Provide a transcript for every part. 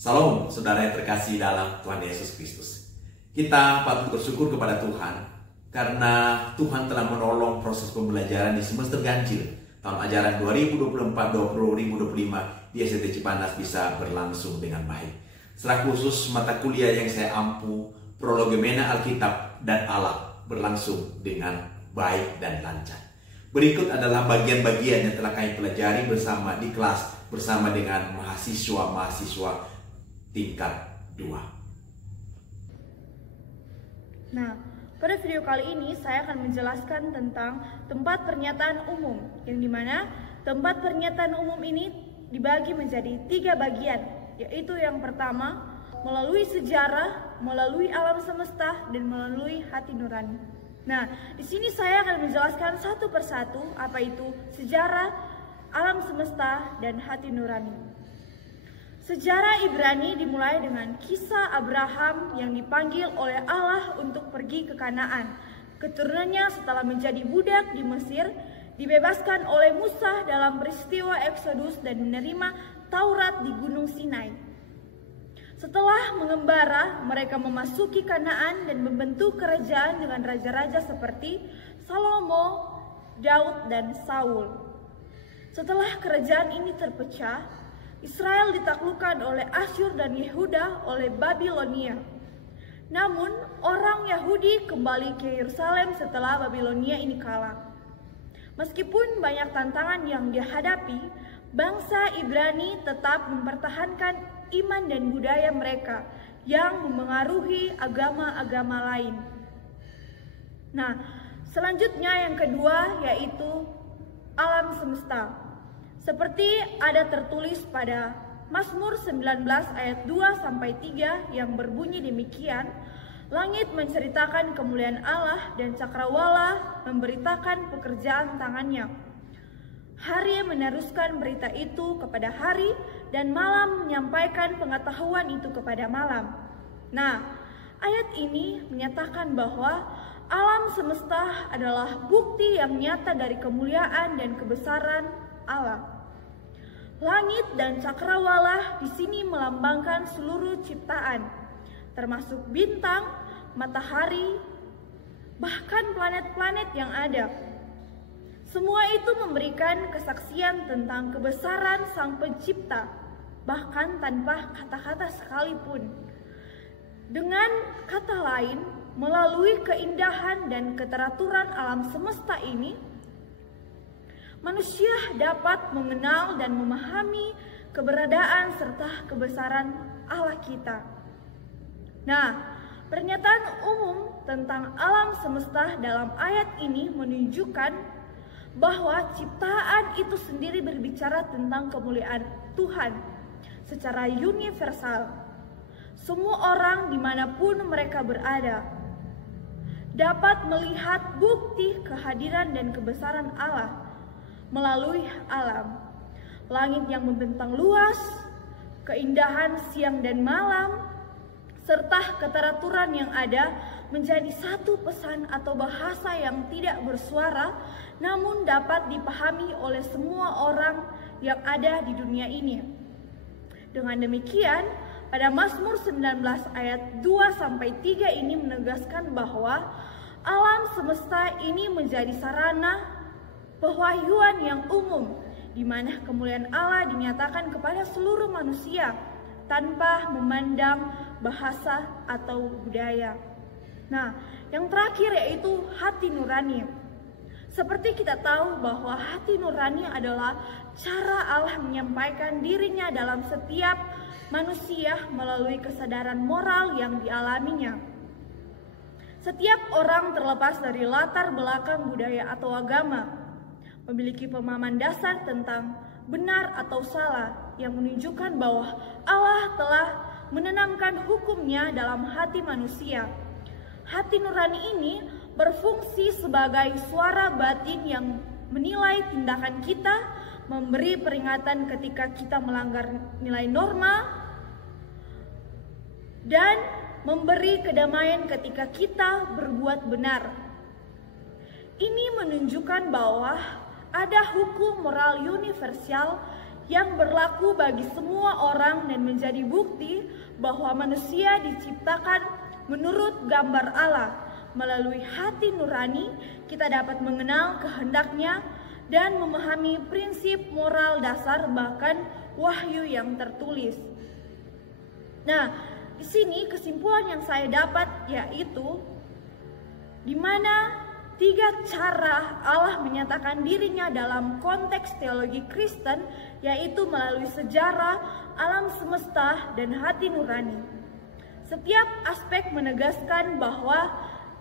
Salam saudara yang terkasih dalam Tuhan Yesus Kristus. Kita patut bersyukur kepada Tuhan karena Tuhan telah menolong proses pembelajaran di semester ganjil tahun ajaran 2024-2025 di SDT Cipanas bisa berlangsung dengan baik. Secara khusus mata kuliah yang saya ampu, Prolegomena Alkitab dan Allah berlangsung dengan baik dan lancar. Berikut adalah bagian-bagian yang telah kami pelajari bersama di kelas bersama dengan mahasiswa-mahasiswa tingkat 2. Nah, pada video kali ini saya akan menjelaskan tentang tempat pernyataan umum, yang dimana tempat pernyataan umum ini dibagi menjadi 3 bagian, yaitu yang pertama melalui sejarah, melalui alam semesta, dan melalui hati nurani. Nah, di sini saya akan menjelaskan satu persatu apa itu sejarah, alam semesta, dan hati nurani. Sejarah Ibrani dimulai dengan kisah Abraham yang dipanggil oleh Allah untuk pergi ke Kanaan. Keturunannya setelah menjadi budak di Mesir, dibebaskan oleh Musa dalam peristiwa Eksodus dan menerima Taurat di Gunung Sinai. Setelah mengembara, mereka memasuki Kanaan dan membentuk kerajaan dengan raja-raja seperti Salomo, Daud, dan Saul. Setelah kerajaan ini terpecah, Israel ditaklukkan oleh Asyur dan Yehuda oleh Babilonia. Namun, orang Yahudi kembali ke Yerusalem setelah Babilonia ini kalah. Meskipun banyak tantangan yang dihadapi, bangsa Ibrani tetap mempertahankan iman dan budaya mereka yang memengaruhi agama-agama lain. Nah, selanjutnya yang kedua yaitu alam semesta. Seperti ada tertulis pada Mazmur 19 ayat 2-3 yang berbunyi demikian, langit menceritakan kemuliaan Allah dan cakrawala memberitakan pekerjaan tangannya. Hari meneruskan berita itu kepada hari dan malam menyampaikan pengetahuan itu kepada malam. Nah, ayat ini menyatakan bahwa alam semesta adalah bukti yang nyata dari kemuliaan dan kebesaran Allah. Langit dan cakrawala di sini melambangkan seluruh ciptaan, termasuk bintang, matahari, bahkan planet-planet yang ada. Semua itu memberikan kesaksian tentang kebesaran Sang Pencipta, bahkan tanpa kata-kata sekalipun. Dengan kata lain, melalui keindahan dan keteraturan alam semesta ini, manusia dapat mengenal dan memahami keberadaan serta kebesaran Allah kita. Nah, pernyataan umum tentang alam semesta dalam ayat ini menunjukkan bahwa ciptaan itu sendiri berbicara tentang kemuliaan Tuhan secara universal. Semua orang dimanapun mereka berada dapat melihat bukti kehadiran dan kebesaran Allah melalui alam. Langit yang membentang luas, keindahan siang dan malam, serta keteraturan yang ada menjadi satu pesan atau bahasa yang tidak bersuara namun dapat dipahami oleh semua orang yang ada di dunia ini. Dengan demikian, pada Mazmur 19 ayat 2-3 ini menegaskan bahwa alam semesta ini menjadi sarana pewahyuan yang umum, di mana kemuliaan Allah dinyatakan kepada seluruh manusia tanpa memandang bahasa atau budaya. Nah, yang terakhir yaitu hati nurani. Seperti kita tahu bahwa hati nurani adalah cara Allah menyampaikan dirinya dalam setiap manusia melalui kesadaran moral yang dialaminya. Setiap orang terlepas dari latar belakang budaya atau agama memiliki pemahaman dasar tentang benar atau salah yang menunjukkan bahwa Allah telah menanamkan hukumnya dalam hati manusia. Hati nurani ini berfungsi sebagai suara batin yang menilai tindakan kita, memberi peringatan ketika kita melanggar nilai norma, dan memberi kedamaian ketika kita berbuat benar. Ini menunjukkan bahwa ada hukum moral universal yang berlaku bagi semua orang dan menjadi bukti bahwa manusia diciptakan menurut gambar Allah. Melalui hati nurani, kita dapat mengenal kehendaknya dan memahami prinsip moral dasar bahkan wahyu yang tertulis. Nah, di sini kesimpulan yang saya dapat yaitu di mana 3 cara Allah menyatakan dirinya dalam konteks teologi Kristen, yaitu melalui sejarah, alam semesta, dan hati nurani. Setiap aspek menegaskan bahwa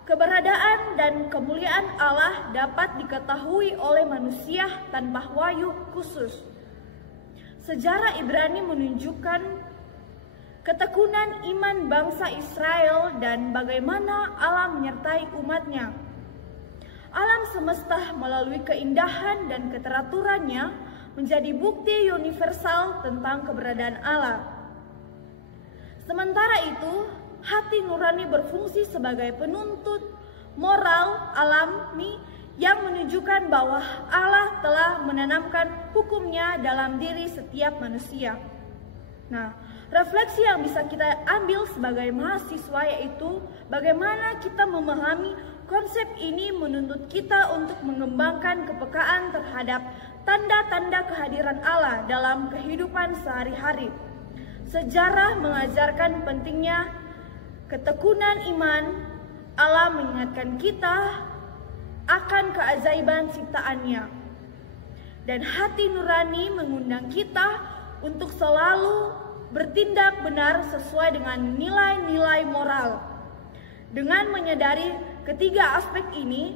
keberadaan dan kemuliaan Allah dapat diketahui oleh manusia tanpa wahyu khusus. Sejarah Ibrani menunjukkan ketekunan iman bangsa Israel dan bagaimana Allah menyertai umatnya. Alam semesta melalui keindahan dan keteraturannya menjadi bukti universal tentang keberadaan Allah. Sementara itu, hati nurani berfungsi sebagai penuntut moral alami yang menunjukkan bahwa Allah telah menanamkan hukumnya dalam diri setiap manusia. Nah, refleksi yang bisa kita ambil sebagai mahasiswa yaitu bagaimana kita memahami konsep ini menuntut kita untuk mengembangkan kepekaan terhadap tanda-tanda kehadiran Allah dalam kehidupan sehari-hari. Sejarah mengajarkan pentingnya ketekunan iman. Allah mengingatkan kita akan keajaiban ciptaannya. Dan hati nurani mengundang kita untuk selalu bertindak benar sesuai dengan nilai-nilai moral. Dengan menyadari ketiga aspek ini,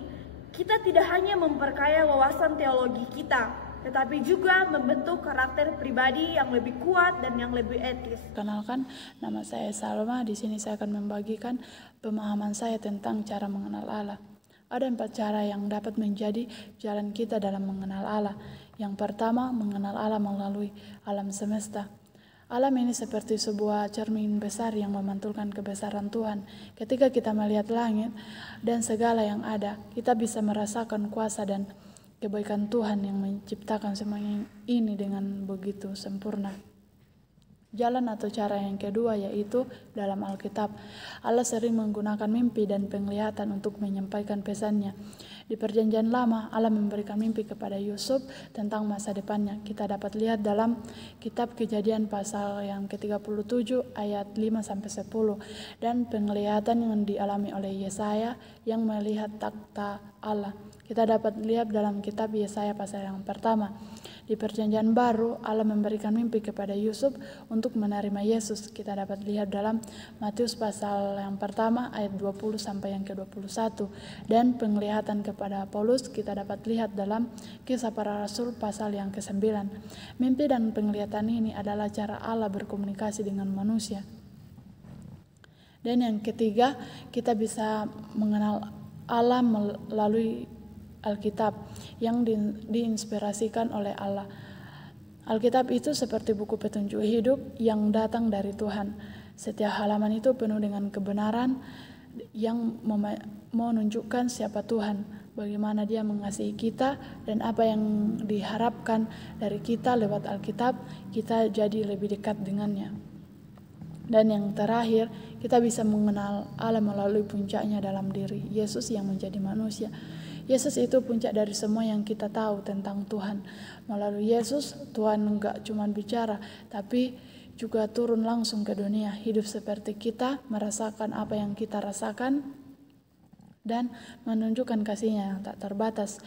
kita tidak hanya memperkaya wawasan teologi kita, tetapi juga membentuk karakter pribadi yang lebih kuat dan yang lebih etis. Kenalkan, nama saya Salma. Di sini saya akan membagikan pemahaman saya tentang cara mengenal Allah. Ada 4 cara yang dapat menjadi jalan kita dalam mengenal Allah. Yang pertama, mengenal Allah melalui alam semesta. Alam ini seperti sebuah cermin besar yang memantulkan kebesaran Tuhan. Ketika kita melihat langit dan segala yang ada, kita bisa merasakan kuasa dan kebaikan Tuhan yang menciptakan semua ini dengan begitu sempurna. Jalan atau cara yang kedua yaitu dalam Alkitab. Allah sering menggunakan mimpi dan penglihatan untuk menyampaikan pesannya. Di Perjanjian Lama, Allah memberikan mimpi kepada Yusuf tentang masa depannya. Kita dapat lihat dalam kitab Kejadian pasal yang ke-37 ayat 5-10 dan penglihatan yang dialami oleh Yesaya yang melihat takhta Allah. Kita dapat lihat dalam kitab Yesaya pasal yang pertama. Di Perjanjian Baru, Allah memberikan mimpi kepada Yusuf untuk menerima Yesus. Kita dapat lihat dalam Matius pasal yang pertama ayat 20 sampai yang ke-21. Dan penglihatan kepada Paulus kita dapat lihat dalam Kisah Para Rasul pasal yang ke-9. Mimpi dan penglihatan ini adalah cara Allah berkomunikasi dengan manusia. Dan yang ketiga, kita bisa mengenal Allah melalui Alkitab yang diinspirasikan oleh Allah. Alkitab itu seperti buku petunjuk hidup yang datang dari Tuhan. Setiap halaman itu penuh dengan kebenaran yang menunjukkan siapa Tuhan, bagaimana Dia mengasihi kita, dan apa yang diharapkan dari kita lewat Alkitab, kita jadi lebih dekat dengannya. Dan yang terakhir, kita bisa mengenal Allah melalui puncaknya dalam diri Yesus yang menjadi manusia. Yesus itu puncak dari semua yang kita tahu tentang Tuhan. Melalui Yesus, Tuhan enggak cuma bicara, tapi juga turun langsung ke dunia, hidup seperti kita, merasakan apa yang kita rasakan, dan menunjukkan kasih-Nya yang tak terbatas.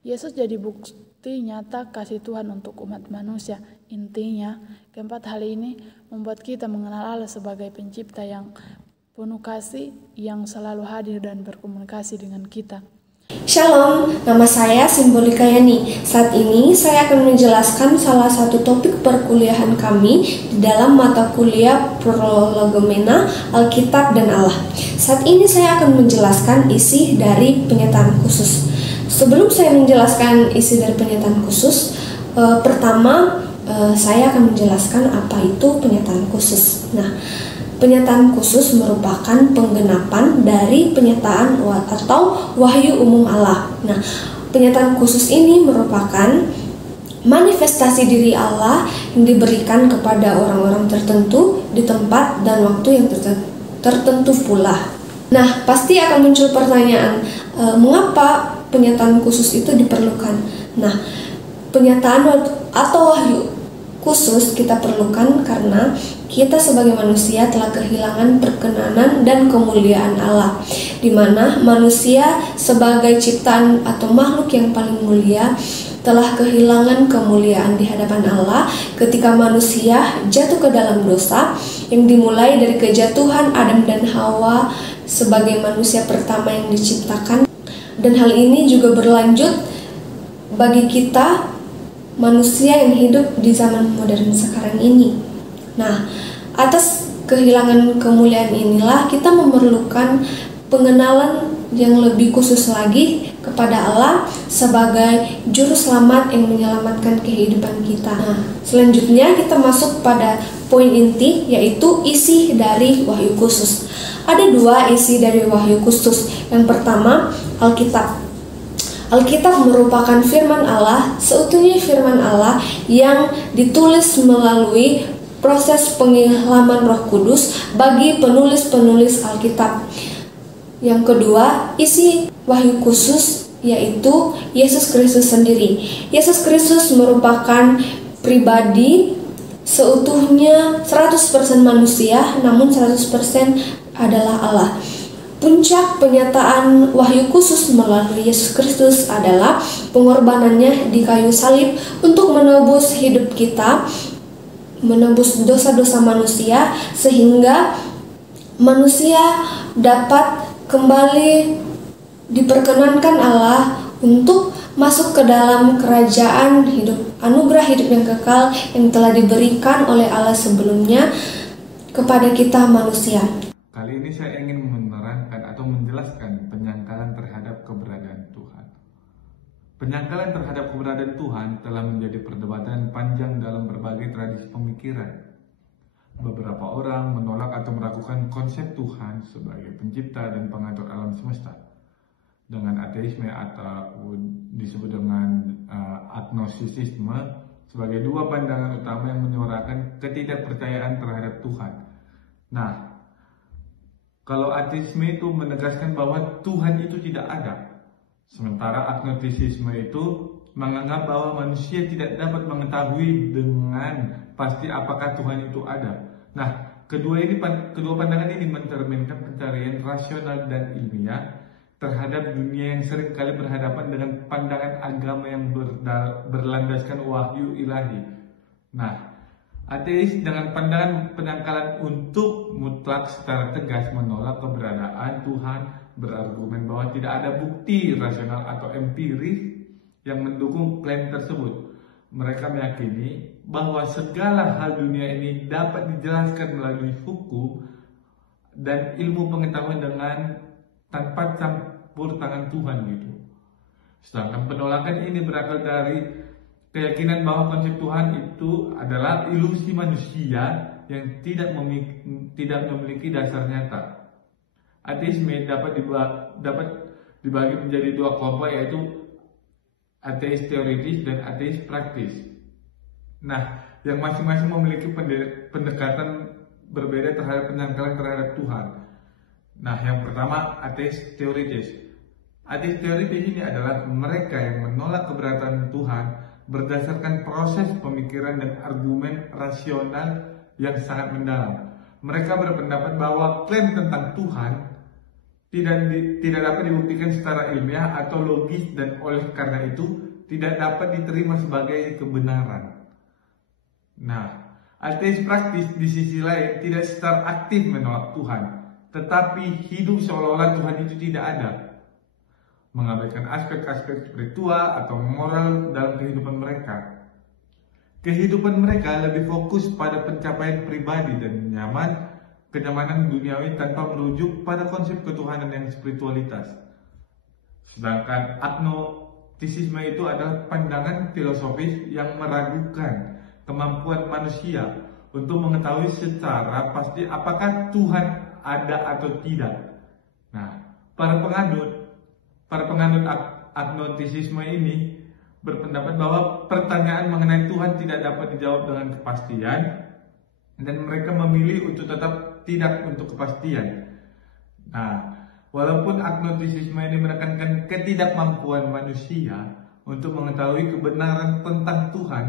Yesus jadi bukti nyata kasih Tuhan untuk umat manusia. Intinya, keempat hal ini membuat kita mengenal Allah sebagai pencipta yang penuh kasih, yang selalu hadir dan berkomunikasi dengan kita. Shalom, nama saya Simbolika Yani. Saat ini saya akan menjelaskan salah satu topik perkuliahan kami di dalam mata kuliah Prolegomena, Alkitab dan Allah. Saat ini saya akan menjelaskan isi dari pernyataan khusus. Sebelum saya menjelaskan isi dari pernyataan khusus, pertama saya akan menjelaskan apa itu pernyataan khusus. Nah, pernyataan khusus merupakan penggenapan dari pernyataan atau wahyu umum Allah. Nah, pernyataan khusus ini merupakan manifestasi diri Allah yang diberikan kepada orang-orang tertentu di tempat dan waktu yang tertentu pula. Nah, pasti akan muncul pertanyaan, mengapa penyataan khusus itu diperlukan? Nah, penyataan atau wahyu khusus kita perlukan karena kita sebagai manusia telah kehilangan perkenanan dan kemuliaan Allah, di mana manusia sebagai ciptaan atau makhluk yang paling mulia telah kehilangan kemuliaan di hadapan Allah ketika manusia jatuh ke dalam dosa yang dimulai dari kejatuhan Adam dan Hawa sebagai manusia pertama yang diciptakan. Dan hal ini juga berlanjut bagi kita manusia yang hidup di zaman modern sekarang ini. Nah, atas kehilangan kemuliaan inilah kita memerlukan pengenalan yang lebih khusus lagi kepada Allah sebagai juru selamat yang menyelamatkan kehidupan kita. Nah, selanjutnya kita masuk pada poin inti, yaitu isi dari wahyu khusus. Ada dua isi dari wahyu khusus. Yang pertama, Alkitab. Alkitab merupakan firman Allah, seutuhnya firman Allah yang ditulis melalui proses pengilhaman Roh Kudus bagi penulis-penulis Alkitab. Yang kedua, isi wahyu khusus yaitu Yesus Kristus sendiri. Yesus Kristus merupakan pribadi seutuhnya 100% manusia, namun 100% adalah Allah. Puncak penyataan wahyu khusus melalui Yesus Kristus adalah pengorbanannya di kayu salib untuk menebus hidup kita, menebus dosa-dosa manusia, sehingga manusia dapat kembali diperkenankan Allah untuk masuk ke dalam kerajaan hidup, anugerah hidup yang kekal yang telah diberikan oleh Allah sebelumnya kepada kita manusia. Kali ini saya ingin menerangkan atau menjelaskan penyangkalan terhadap keberadaan Tuhan. Penyangkalan terhadap keberadaan Tuhan telah menjadi perdebatan panjang dalam berbagai tradisi pemikiran. Beberapa orang menolak atau meragukan konsep Tuhan sebagai pencipta dan pengatur alam semesta. Dengan ateisme atau disebut dengan agnosisisme sebagai dua pandangan utama yang menyuarakan ketidakpercayaan terhadap Tuhan. Nah, kalau ateisme itu menegaskan bahwa Tuhan itu tidak ada, sementara agnostisisme itu menganggap bahwa manusia tidak dapat mengetahui dengan pasti apakah Tuhan itu ada. Nah, kedua pandangan ini mencerminkan pencarian rasional dan ilmiah terhadap dunia yang seringkali berhadapan dengan pandangan agama yang berlandaskan wahyu ilahi. Nah, ateis dengan pandangan penyangkalan untuk mutlak secara tegas menolak keberadaan Tuhan, berargumen bahwa tidak ada bukti rasional atau empiris yang mendukung klaim tersebut. Mereka meyakini bahwa segala hal dunia ini dapat dijelaskan melalui hukum dan ilmu pengetahuan dengan tanpa campur tangan Tuhan gitu. Sedangkan penolakan ini berasal dari keyakinan bahwa konsep Tuhan itu adalah ilusi manusia yang tidak memiliki dasar nyata. Ateisme dapat dibagi menjadi dua kelompok, yaitu ateis teoritis dan ateis praktis. Nah, yang masing-masing memiliki pendekatan berbeda terhadap penyangkalan terhadap Tuhan. Nah, yang pertama ateis teoritis. Ateis teoritis ini adalah mereka yang menolak keberadaan Tuhan berdasarkan proses pemikiran dan argumen rasional yang sangat mendalam. Mereka berpendapat bahwa klaim tentang Tuhan tidak dapat dibuktikan secara ilmiah atau logis, dan oleh karena itu tidak dapat diterima sebagai kebenaran. Nah, ateis praktis di sisi lain tidak secara aktif menolak Tuhan, tetapi hidup seolah-olah Tuhan itu tidak ada, mengabaikan aspek-aspek spiritual atau moral dalam kehidupan mereka. Kehidupan mereka lebih fokus pada pencapaian pribadi dan kenyamanan duniawi tanpa merujuk pada konsep ketuhanan yang spiritualitas. Sedangkan agnostisisme itu adalah pandangan filosofis yang meragukan kemampuan manusia untuk mengetahui secara pasti apakah Tuhan ada atau tidak. Nah, para penganut agnostisisme ini berpendapat bahwa pertanyaan mengenai Tuhan tidak dapat dijawab dengan kepastian, dan mereka memilih untuk tetap tidak untuk kepastian. Nah, walaupun agnostisisme ini menekankan ketidakmampuan manusia untuk mengetahui kebenaran tentang Tuhan,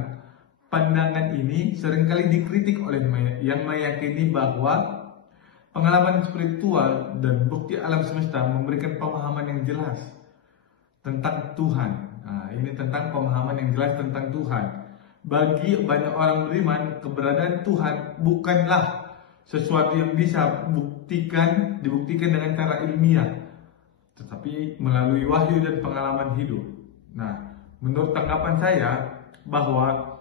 pandangan ini seringkali dikritik oleh yang meyakini bahwa pengalaman spiritual dan bukti alam semesta memberikan pemahaman yang jelas tentang Tuhan. Nah, ini tentang pemahaman yang jelas tentang Tuhan. Bagi banyak orang beriman, keberadaan Tuhan bukanlah sesuatu yang bisa dibuktikan dengan cara ilmiah, tetapi melalui wahyu dan pengalaman hidup. Nah, menurut tanggapan saya bahwa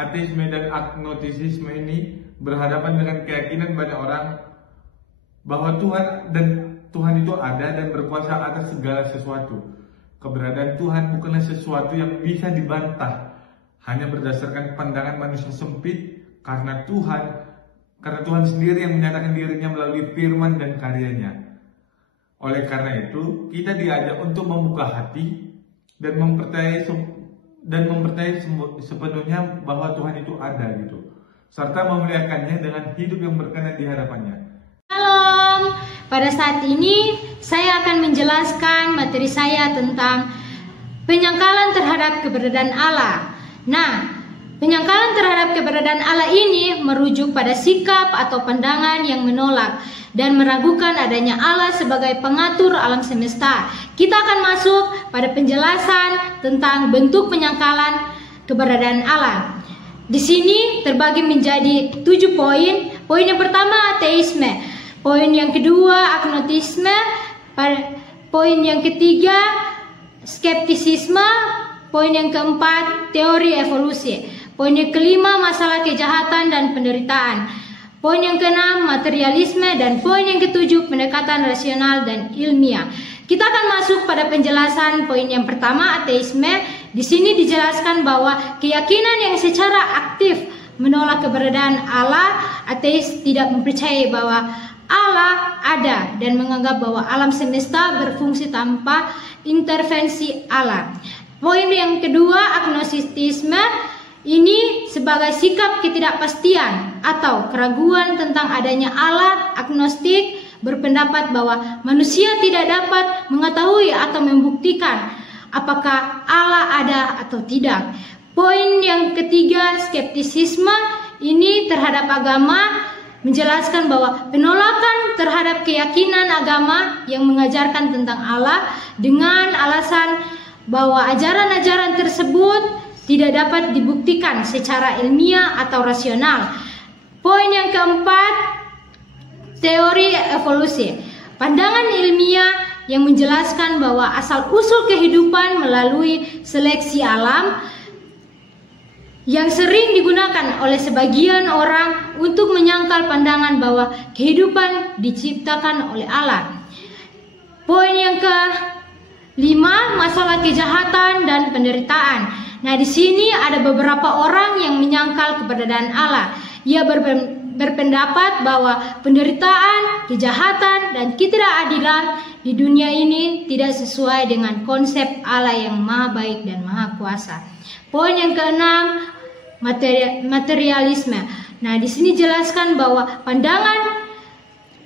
ateisme dan agnostisisme ini berhadapan dengan keyakinan banyak orang bahwa Tuhan itu ada dan berkuasa atas segala sesuatu. Keberadaan Tuhan bukanlah sesuatu yang bisa dibantah hanya berdasarkan pandangan manusia sempit, karena Tuhan sendiri yang menyatakan dirinya melalui firman dan karyanya. Oleh karena itu, kita diajak untuk membuka hati dan mempercayai sepenuhnya bahwa Tuhan itu ada gitu, serta memuliakannya dengan hidup yang berkenan di hadapannya. Shalom. Pada saat ini saya akan menjelaskan materi saya tentang penyangkalan terhadap keberadaan Allah. Nah, penyangkalan terhadap keberadaan Allah ini merujuk pada sikap atau pandangan yang menolak dan meragukan adanya Allah sebagai pengatur alam semesta. Kita akan masuk pada penjelasan tentang bentuk penyangkalan keberadaan Allah. Di sini terbagi menjadi 7 poin. Poin yang pertama ateisme, poin yang kedua agnostisme, poin yang ketiga skeptisisme, poin yang keempat teori evolusi, poin yang kelima masalah kejahatan dan penderitaan, poin yang keenam materialisme, dan poin yang ketujuh pendekatan rasional dan ilmiah. Kita akan masuk pada penjelasan poin yang pertama ateisme. Di sini dijelaskan bahwa keyakinan yang secara aktif menolak keberadaan Allah. Ateis tidak mempercayai bahwa Allah ada dan menganggap bahwa alam semesta berfungsi tanpa intervensi Allah. Poin yang kedua agnostisisme ini sebagai sikap ketidakpastian atau keraguan tentang adanya Allah. Agnostik berpendapat bahwa manusia tidak dapat mengetahui atau membuktikan apakah Allah ada atau tidak. Poin yang ketiga skeptisisme ini terhadap agama, menjelaskan bahwa penolakan terhadap keyakinan agama yang mengajarkan tentang Allah dengan alasan bahwa ajaran-ajaran tersebut tidak dapat dibuktikan secara ilmiah atau rasional. Poin yang keempat, teori evolusi. Pandangan ilmiah yang menjelaskan bahwa asal-usul kehidupan melalui seleksi alam yang sering digunakan oleh sebagian orang untuk menyangkal pandangan bahwa kehidupan diciptakan oleh Allah. Poin yang kelima, masalah kejahatan dan penderitaan. Nah, di sini ada beberapa orang yang menyangkal keberadaan Allah. Ia berpendapat bahwa penderitaan, kejahatan, dan ketidakadilan di dunia ini tidak sesuai dengan konsep Allah yang maha baik dan maha kuasa. Poin yang keenam, materialisme. Nah, di sini jelaskan bahwa pandangan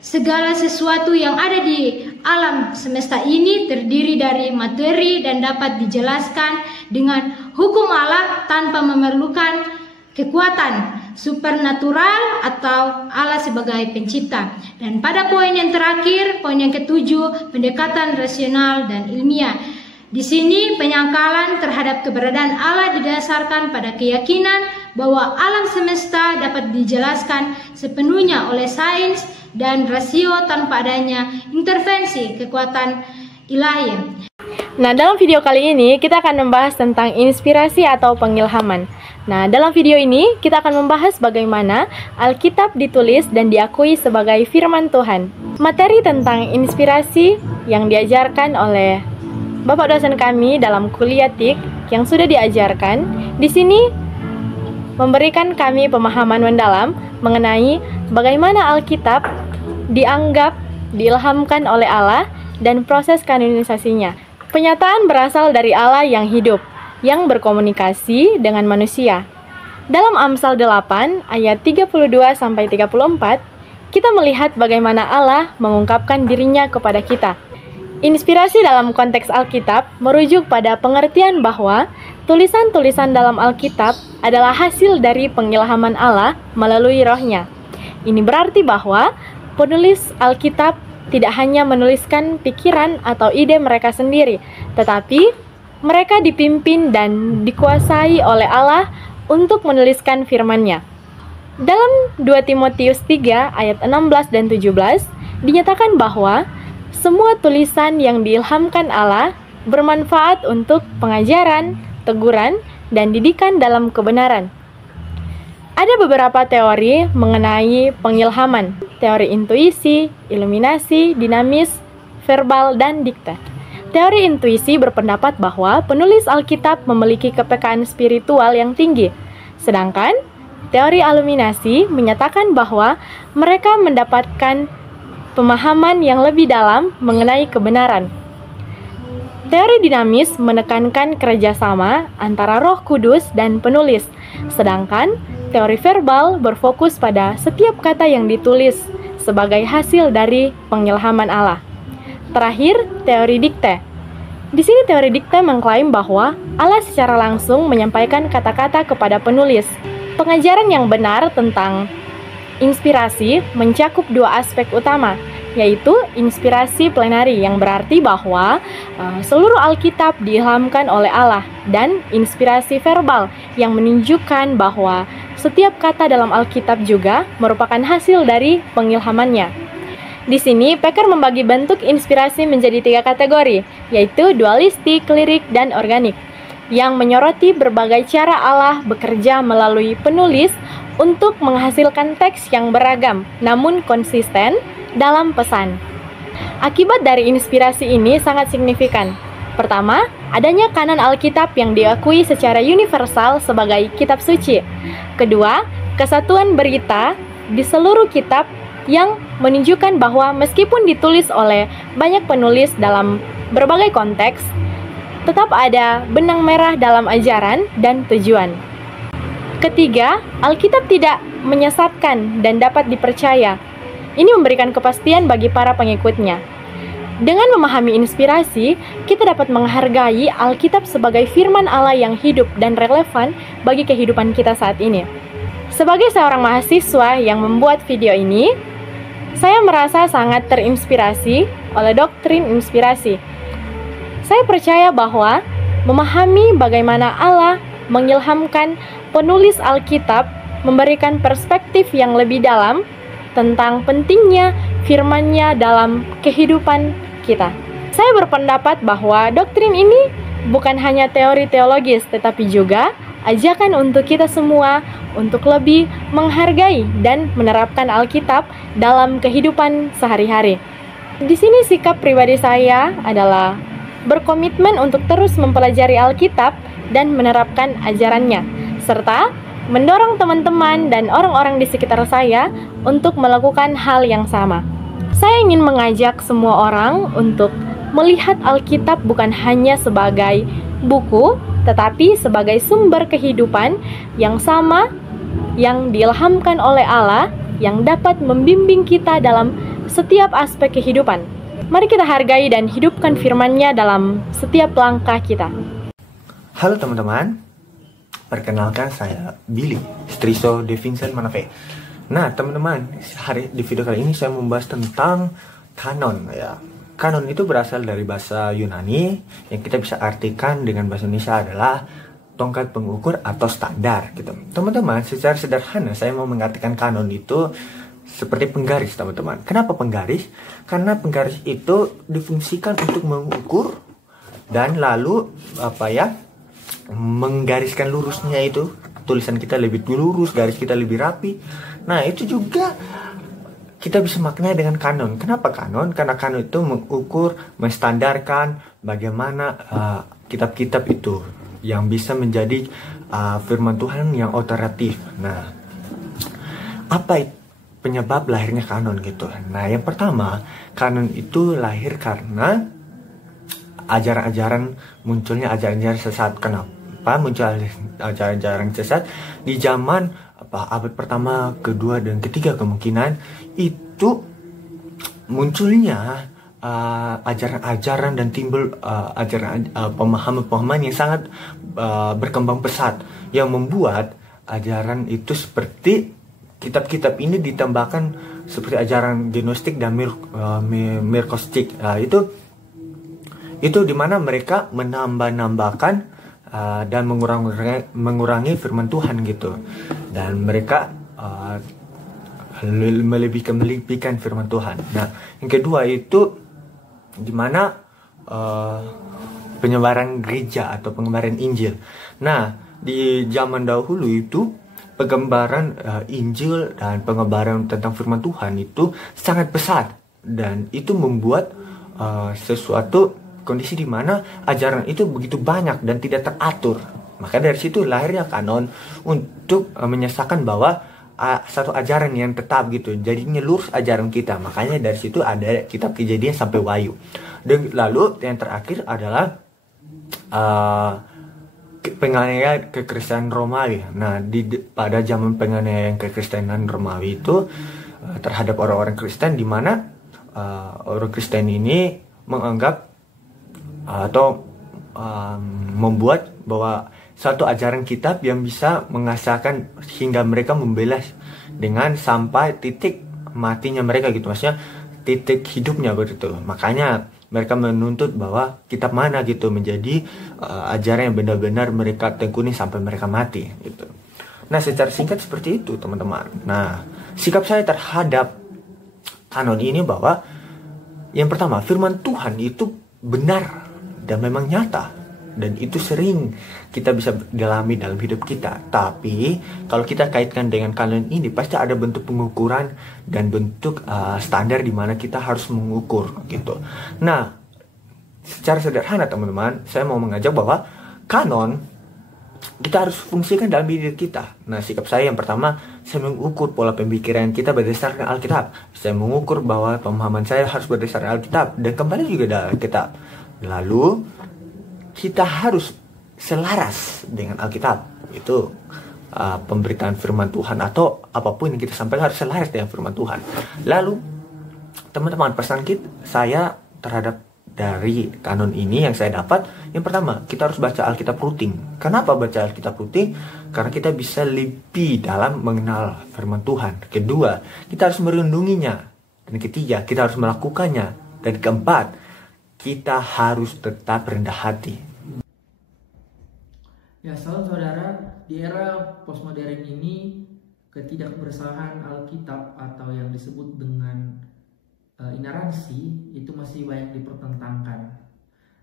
segala sesuatu yang ada di alam semesta ini terdiri dari materi dan dapat dijelaskan dengan hukum Allah tanpa memerlukan kekuatan supernatural atau Allah sebagai pencipta. Dan pada poin yang terakhir, poin yang ketujuh, pendekatan rasional dan ilmiah. Di sini penyangkalan terhadap keberadaan Allah didasarkan pada keyakinan bahwa alam semesta dapat dijelaskan sepenuhnya oleh sains dan rasio tanpa adanya intervensi kekuatan ilahi. Nah, dalam video kali ini kita akan membahas tentang inspirasi atau pengilhaman. Nah, dalam video ini kita akan membahas bagaimana Alkitab ditulis dan diakui sebagai firman Tuhan. Materi tentang inspirasi yang diajarkan oleh Bapak dosen kami dalam kuliah TIK yang sudah diajarkan di sini memberikan kami pemahaman mendalam mengenai bagaimana Alkitab dianggap diilhamkan oleh Allah dan proses kanonisasinya. Penyataan berasal dari Allah yang hidup, yang berkomunikasi dengan manusia. Dalam Amsal 8 ayat 32-34, kita melihat bagaimana Allah mengungkapkan dirinya kepada kita. Inspirasi dalam konteks Alkitab merujuk pada pengertian bahwa tulisan-tulisan dalam Alkitab adalah hasil dari pengilhaman Allah melalui rohnya. Ini berarti bahwa penulis Alkitab tidak hanya menuliskan pikiran atau ide mereka sendiri, tetapi mereka dipimpin dan dikuasai oleh Allah untuk menuliskan firman-Nya. Dalam 2 Timotius 3 ayat 16 dan 17 dinyatakan bahwa semua tulisan yang diilhamkan Allah bermanfaat untuk pengajaran, teguran, dan didikan dalam kebenaran. Ada beberapa teori mengenai pengilhaman, teori intuisi, iluminasi, dinamis, verbal, dan dikte. Teori intuisi berpendapat bahwa penulis Alkitab memiliki kepekaan spiritual yang tinggi, sedangkan teori iluminasi menyatakan bahwa mereka mendapatkan pemahaman yang lebih dalam mengenai kebenaran. Teori dinamis menekankan kerjasama antara Roh Kudus dan penulis, sedangkan teori verbal berfokus pada setiap kata yang ditulis sebagai hasil dari pengilhaman Allah. Terakhir, teori dikte. Di sini teori dikte mengklaim bahwa Allah secara langsung menyampaikan kata-kata kepada penulis. Pengajaran yang benar tentang inspirasi mencakup dua aspek utama, yaitu inspirasi plenari yang berarti bahwa seluruh Alkitab diilhamkan oleh Allah, dan inspirasi verbal yang menunjukkan bahwa setiap kata dalam Alkitab juga merupakan hasil dari pengilhamannya. Di sini, Packer membagi bentuk inspirasi menjadi 3 kategori, yaitu dualistik, lirik, dan organik, yang menyoroti berbagai cara Allah bekerja melalui penulis untuk menghasilkan teks yang beragam, namun konsisten dalam pesan. Akibat dari inspirasi ini sangat signifikan. Pertama, adanya kanon Alkitab yang diakui secara universal sebagai kitab suci. Kedua, kesatuan berita di seluruh kitab yang menunjukkan bahwa meskipun ditulis oleh banyak penulis dalam berbagai konteks, tetap ada benang merah dalam ajaran dan tujuan. Ketiga, Alkitab tidak menyesatkan dan dapat dipercaya. Ini memberikan kepastian bagi para pengikutnya. Dengan memahami inspirasi, kita dapat menghargai Alkitab sebagai firman Allah yang hidup dan relevan bagi kehidupan kita saat ini. Sebagai seorang mahasiswa yang membuat video ini, saya merasa sangat terinspirasi oleh doktrin inspirasi. Saya percaya bahwa memahami bagaimana Allah mengilhamkan penulis Alkitab memberikan perspektif yang lebih dalam tentang pentingnya firman-Nya dalam kehidupan kita. Saya berpendapat bahwa doktrin ini bukan hanya teori teologis, tetapi juga ajakan untuk kita semua untuk lebih menghargai dan menerapkan Alkitab dalam kehidupan sehari-hari. Di sini sikap pribadi saya adalah berkomitmen untuk terus mempelajari Alkitab dan menerapkan ajarannya, serta mendorong teman-teman dan orang-orang di sekitar saya untuk melakukan hal yang sama. Saya ingin mengajak semua orang untuk melihat Alkitab bukan hanya sebagai buku, tetapi sebagai sumber kehidupan yang sama, yang diilhamkan oleh Allah, yang dapat membimbing kita dalam setiap aspek kehidupan. Mari kita hargai dan hidupkan firman-Nya dalam setiap langkah kita. Halo teman-teman, perkenalkan saya Billy, Striso De Vincent Manafe. Nah teman-teman, di video kali ini saya membahas tentang kanon ya. Kanon itu berasal dari bahasa Yunani yang kita bisa artikan dengan bahasa Indonesia adalah tongkat pengukur atau standar gitu. Teman-teman, secara sederhana saya mau mengartikan kanon itu seperti penggaris, teman-teman. Kenapa penggaris? Karena penggaris itu difungsikan untuk mengukur dan lalu menggariskan lurusnya itu. Tulisan kita lebih lurus, garis kita lebih rapi. Nah, itu juga kita bisa maknai dengan kanon. Kenapa kanon? Karena kanon itu mengukur, menstandarkan bagaimana kitab-kitab itu yang bisa menjadi firman Tuhan yang otoritatif. Nah, apa penyebab lahirnya kanon gitu? Nah, yang pertama, kanon itu lahir karena munculnya ajaran-ajaran sesat. Kenapa muncul ajaran-ajaran sesat? Di zaman abad pertama, kedua, dan ketiga kemungkinan itu munculnya ajaran-ajaran dan timbul pemahaman-pemahaman yang sangat berkembang pesat, yang membuat ajaran itu seperti kitab-kitab ini ditambahkan seperti ajaran gnostik dan mirkostik. Itu dimana mereka menambah-nambahkan dan mengurangi firman Tuhan gitu, dan mereka melebihkan firman Tuhan. Nah, yang kedua itu dimana penyebaran gereja atau penyebaran Injil. Nah, di zaman dahulu itu penggambaran Injil dan penyebaran tentang firman Tuhan itu sangat pesat, dan itu membuat sesuatu kondisi di mana ajaran itu begitu banyak dan tidak teratur. Maka dari situ lahirnya kanon untuk menyesatkan bahwa satu ajaran yang tetap gitu, jadinya lurus ajaran kita. Makanya dari situ ada kitab Kejadian sampai Wahyu. Dan lalu yang terakhir adalah penganiayaan kekristenan Romawi. Nah, pada zaman penganiayaan kekristenan Romawi itu terhadap orang-orang Kristen, di mana orang Kristen ini menganggap atau membuat bahwa satu ajaran kitab yang bisa mengasahkan hingga mereka membela dengan sampai titik matinya mereka gitu, maksudnya titik hidupnya begitu. Makanya mereka menuntut bahwa kitab mana gitu menjadi ajaran yang benar-benar mereka tekuni sampai mereka mati gitu. Nah, secara singkat seperti itu teman-teman. Nah, sikap saya terhadap kanon ini bahwa yang pertama, firman Tuhan itu benar dan memang nyata, dan itu sering kita bisa dalami dalam hidup kita. Tapi kalau kita kaitkan dengan kanon ini, pasti ada bentuk pengukuran dan bentuk standar di mana kita harus mengukur gitu. Nah, secara sederhana teman-teman, saya mau mengajak bahwa kanon kita harus fungsikan dalam diri kita. Nah, sikap saya yang pertama, saya mengukur pola pemikiran kita berdasarkan Alkitab. Saya mengukur bahwa pemahaman saya harus berdasarkan Alkitab dan kembali juga dari Alkitab. Lalu kita harus selaras dengan Alkitab. Itu pemberitaan firman Tuhan, atau apapun yang kita sampaikan harus selaras dengan firman Tuhan. Lalu teman-teman, pesan saya terhadap dari kanon ini yang saya dapat, yang pertama, kita harus baca Alkitab rutin. Kenapa baca Alkitab rutin? Karena kita bisa lebih dalam mengenal firman Tuhan. Kedua, kita harus merundunginya. Dan ketiga, kita harus melakukannya. Dan keempat, kita harus tetap rendah hati. Ya, salam saudara, di era postmodern ini ketidakbersamaan Alkitab atau yang disebut dengan ineransi itu masih banyak dipertentangkan.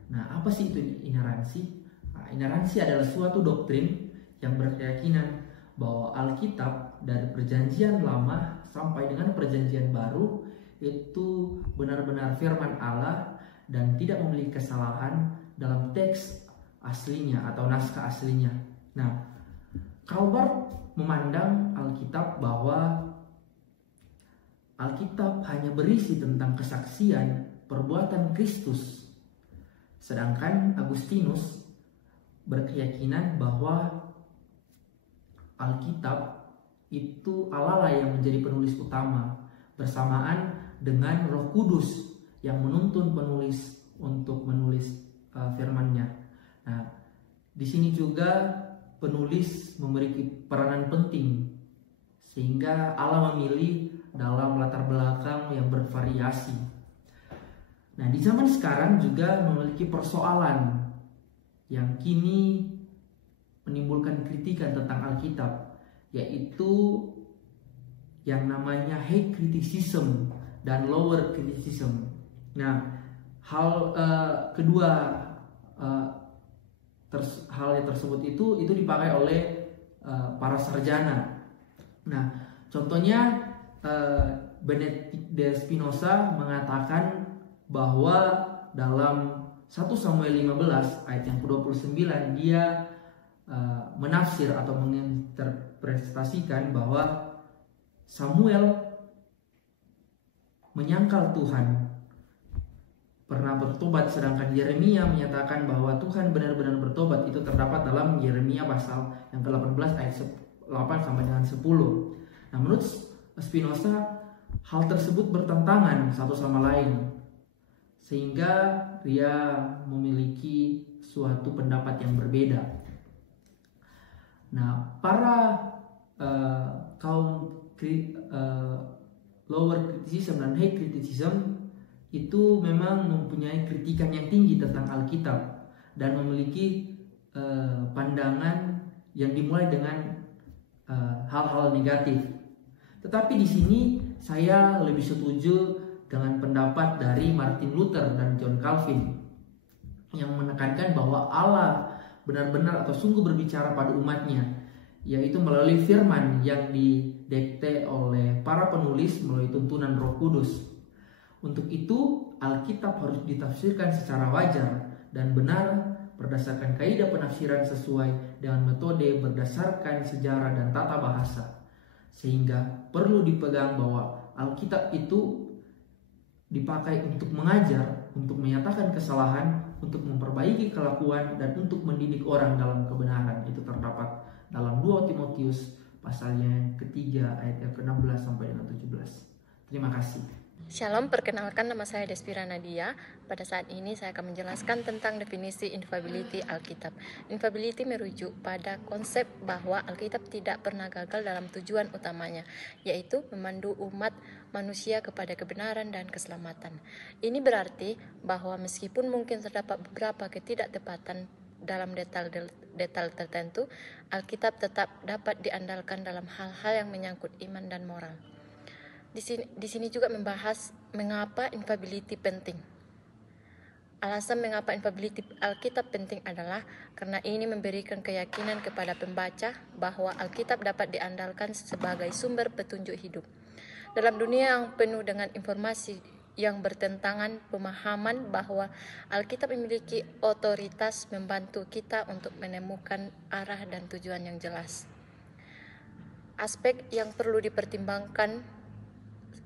Nah, apa sih itu ineransi? Nah, ineransi adalah suatu doktrin yang berkeyakinan bahwa Alkitab dari Perjanjian Lama sampai dengan Perjanjian Baru itu benar-benar firman Allah dan tidak memiliki kesalahan dalam teks aslinya atau naskah aslinya. Nah, Calvert memandang Alkitab bahwa Alkitab hanya berisi tentang kesaksian perbuatan Kristus. Sedangkan Agustinus berkeyakinan bahwa Alkitab itu Allah lah yang menjadi penulis utama, bersamaan dengan Roh Kudus yang menuntun penulis untuk menulis firman-Nya. Nah, di sini juga penulis memiliki peranan penting sehingga Allah memilih dalam latar belakang yang bervariasi. Nah, di zaman sekarang juga memiliki persoalan yang kini menimbulkan kritikan tentang Alkitab, yaitu yang namanya high criticism dan lower criticism. Nah, hal yang tersebut itu dipakai oleh para sarjana. Nah, contohnya Benedict de Spinoza mengatakan bahwa dalam 1 Samuel 15 ayat yang ke-29 dia menafsir atau menginterpretasikan bahwa Samuel menyangkal Tuhan pernah bertobat, sedangkan Yeremia menyatakan bahwa Tuhan benar-benar bertobat. Itu terdapat dalam Yeremia pasal yang ke-18 ayat 8 sampai dengan 10. Nah, menurut Spinoza, hal tersebut bertentangan satu sama lain, sehingga dia memiliki suatu pendapat yang berbeda. Nah, para kaum lower criticism dan high criticism itu memang mempunyai kritikan yang tinggi tentang Alkitab dan memiliki pandangan yang dimulai dengan hal-hal negatif. Tetapi di sini saya lebih setuju dengan pendapat dari Martin Luther dan John Calvin yang menekankan bahwa Allah benar-benar atau sungguh berbicara pada umatnya, yaitu melalui firman yang didikte oleh para penulis melalui tuntunan Roh Kudus. Untuk itu, Alkitab harus ditafsirkan secara wajar dan benar berdasarkan kaidah penafsiran sesuai dengan metode berdasarkan sejarah dan tata bahasa. Sehingga perlu dipegang bahwa Alkitab itu dipakai untuk mengajar, untuk menyatakan kesalahan, untuk memperbaiki kelakuan, dan untuk mendidik orang dalam kebenaran. Itu terdapat dalam 2 Timotius pasalnya yang ketiga ayat yang ke-16 sampai dengan 17. Terima kasih. Shalom, perkenalkan nama saya Despira Nadia. Pada saat ini saya akan menjelaskan tentang definisi infallibility Alkitab. Infallibility merujuk pada konsep bahwa Alkitab tidak pernah gagal dalam tujuan utamanya, yaitu memandu umat manusia kepada kebenaran dan keselamatan. Ini berarti bahwa meskipun mungkin terdapat beberapa ketidaktepatan dalam detail tertentu, Alkitab tetap dapat diandalkan dalam hal-hal yang menyangkut iman dan moral. Di sini juga membahas mengapa infallibility penting. Alasan mengapa infallibility Alkitab penting adalah karena ini memberikan keyakinan kepada pembaca bahwa Alkitab dapat diandalkan sebagai sumber petunjuk hidup. Dalam dunia yang penuh dengan informasi yang bertentangan, pemahaman bahwa Alkitab memiliki otoritas membantu kita untuk menemukan arah dan tujuan yang jelas. Aspek yang perlu dipertimbangkan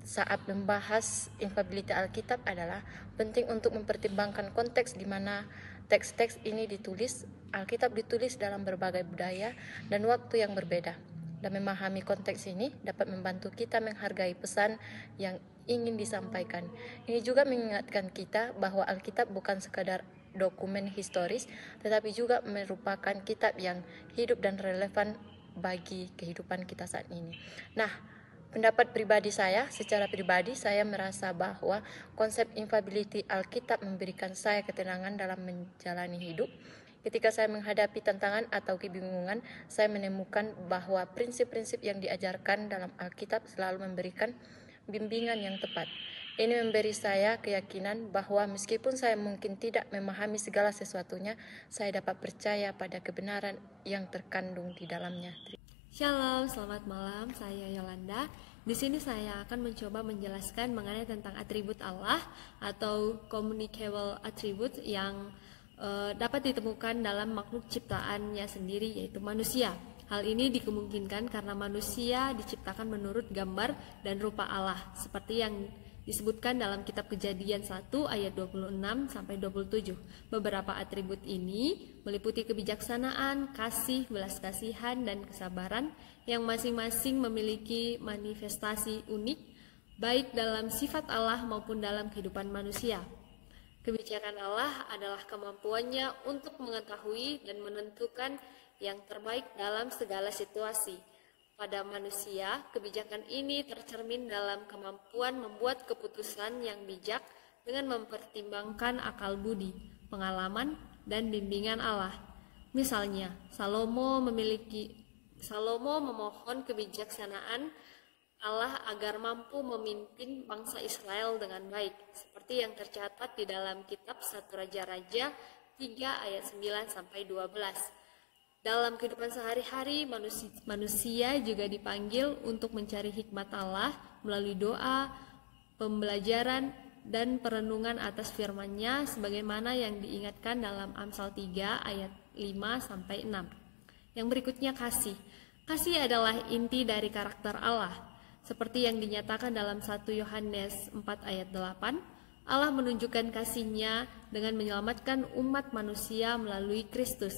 saat membahas infallibility Alkitab adalah penting untuk mempertimbangkan konteks di mana teks-teks ini ditulis. Alkitab ditulis dalam berbagai budaya dan waktu yang berbeda. Dan memahami konteks ini dapat membantu kita menghargai pesan yang ingin disampaikan. Ini juga mengingatkan kita bahwa Alkitab bukan sekadar dokumen historis, tetapi juga merupakan kitab yang hidup dan relevan bagi kehidupan kita saat ini. Nah, pendapat pribadi saya, secara pribadi saya merasa bahwa konsep infallibility Alkitab memberikan saya ketenangan dalam menjalani hidup. Ketika saya menghadapi tantangan atau kebingungan, saya menemukan bahwa prinsip-prinsip yang diajarkan dalam Alkitab selalu memberikan bimbingan yang tepat. Ini memberi saya keyakinan bahwa meskipun saya mungkin tidak memahami segala sesuatunya, saya dapat percaya pada kebenaran yang terkandung di dalamnya. Shalom, selamat malam. Saya Yolanda. Di sini saya akan mencoba menjelaskan mengenai tentang atribut Allah atau communicable attributes yang dapat ditemukan dalam makhluk ciptaannya sendiri, yaitu manusia. Hal ini dikemungkinkan karena manusia diciptakan menurut gambar dan rupa Allah, seperti yang disebutkan dalam kitab Kejadian 1 ayat 26 sampai 27. Beberapa atribut ini meliputi kebijaksanaan, kasih, belas kasihan, dan kesabaran yang masing-masing memiliki manifestasi unik baik dalam sifat Allah maupun dalam kehidupan manusia. Kebijakan Allah adalah kemampuannya untuk mengetahui dan menentukan yang terbaik dalam segala situasi. Pada manusia, kebijakan ini tercermin dalam kemampuan membuat keputusan yang bijak dengan mempertimbangkan akal budi, pengalaman, dan bimbingan Allah. Misalnya, Salomo memohon kebijaksanaan Allah agar mampu memimpin bangsa Israel dengan baik, seperti yang tercatat di dalam kitab 1 Raja-Raja 3 ayat 9 sampai 12. Dalam kehidupan sehari-hari, manusia juga dipanggil untuk mencari hikmat Allah melalui doa, pembelajaran, dan perenungan atas firman-Nya sebagaimana yang diingatkan dalam Amsal 3 ayat 5 sampai 6. Yang berikutnya kasih. Kasih adalah inti dari karakter Allah, seperti yang dinyatakan dalam 1 Yohanes 4 ayat 8. Allah menunjukkan kasih-Nya dengan menyelamatkan umat manusia melalui Kristus.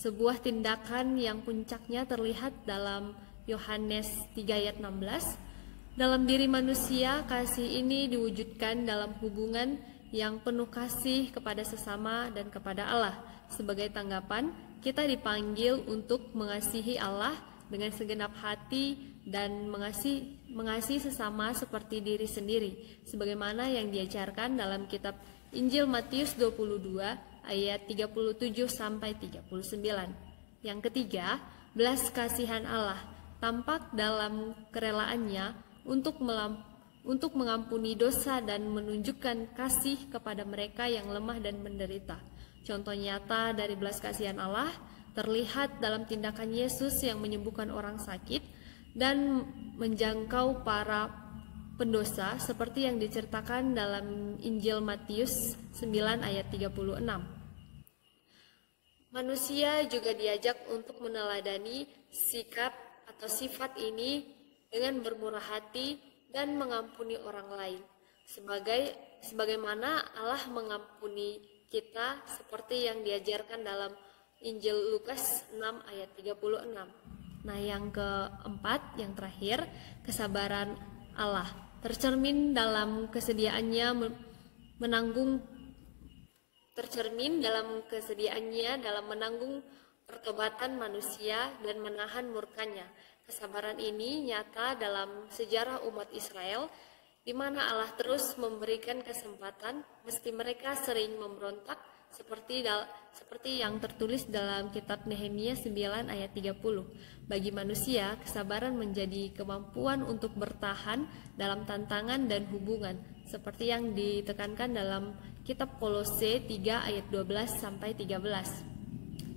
Sebuah tindakan yang puncaknya terlihat dalam Yohanes 3 ayat 16. Dalam diri manusia, kasih ini diwujudkan dalam hubungan yang penuh kasih kepada sesama dan kepada Allah. Sebagai tanggapan, kita dipanggil untuk mengasihi Allah dengan segenap hati dan mengasihi sesama seperti diri sendiri, sebagaimana yang diajarkan dalam kitab Injil Matius 22 ayat 37 sampai 39. Yang ketiga, belas kasihan Allah tampak dalam kerelaannya untuk mengampuni dosa dan menunjukkan kasih kepada mereka yang lemah dan menderita. Contoh nyata dari belas kasihan Allah terlihat dalam tindakan Yesus yang menyembuhkan orang sakit dan menjangkau para pendosa seperti yang diceritakan dalam Injil Matius 9 ayat 36. Manusia juga diajak untuk meneladani sikap atau sifat ini dengan bermurah hati dan mengampuni orang lain. Sebagaimana Allah mengampuni kita seperti yang diajarkan dalam Injil Lukas 6 ayat 36. Nah, yang keempat, yang terakhir, kesabaran Allah tercermin dalam kesediaannya dalam menanggung pertobatan manusia dan menahan murkanya. Kesabaran ini nyata dalam sejarah umat Israel, di mana Allah terus memberikan kesempatan meski mereka sering memberontak, seperti yang tertulis dalam kitab Nehemia 9 ayat 30. Bagi manusia, kesabaran menjadi kemampuan untuk bertahan dalam tantangan dan hubungan, seperti yang ditekankan dalam kitab Kolose 3 ayat 12 sampai 13.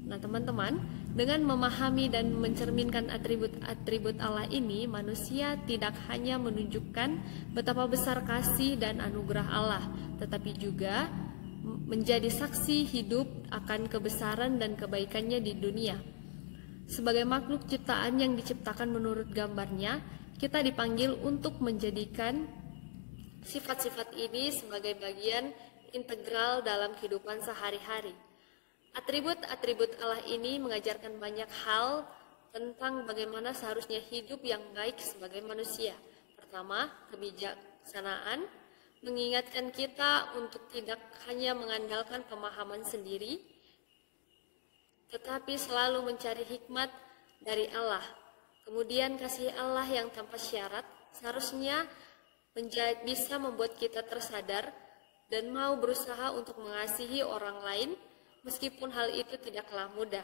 Nah, teman-teman, dengan memahami dan mencerminkan atribut-atribut Allah ini, manusia tidak hanya menunjukkan betapa besar kasih dan anugerah Allah, tetapi juga menjadi saksi hidup akan kebesaran dan kebaikannya di dunia. Sebagai makhluk ciptaan yang diciptakan menurut gambarnya, kita dipanggil untuk menjadikan sifat-sifat ini sebagai bagian integral dalam kehidupan sehari-hari. Atribut-atribut Allah ini mengajarkan banyak hal tentang bagaimana seharusnya hidup yang baik sebagai manusia. Pertama, kebijaksanaan, mengingatkan kita untuk tidak hanya mengandalkan pemahaman sendiri, tetapi selalu mencari hikmat dari Allah. Kemudian kasih Allah yang tanpa syarat seharusnya bisa membuat kita tersadar dan mau berusaha untuk mengasihi orang lain, meskipun hal itu tidaklah mudah.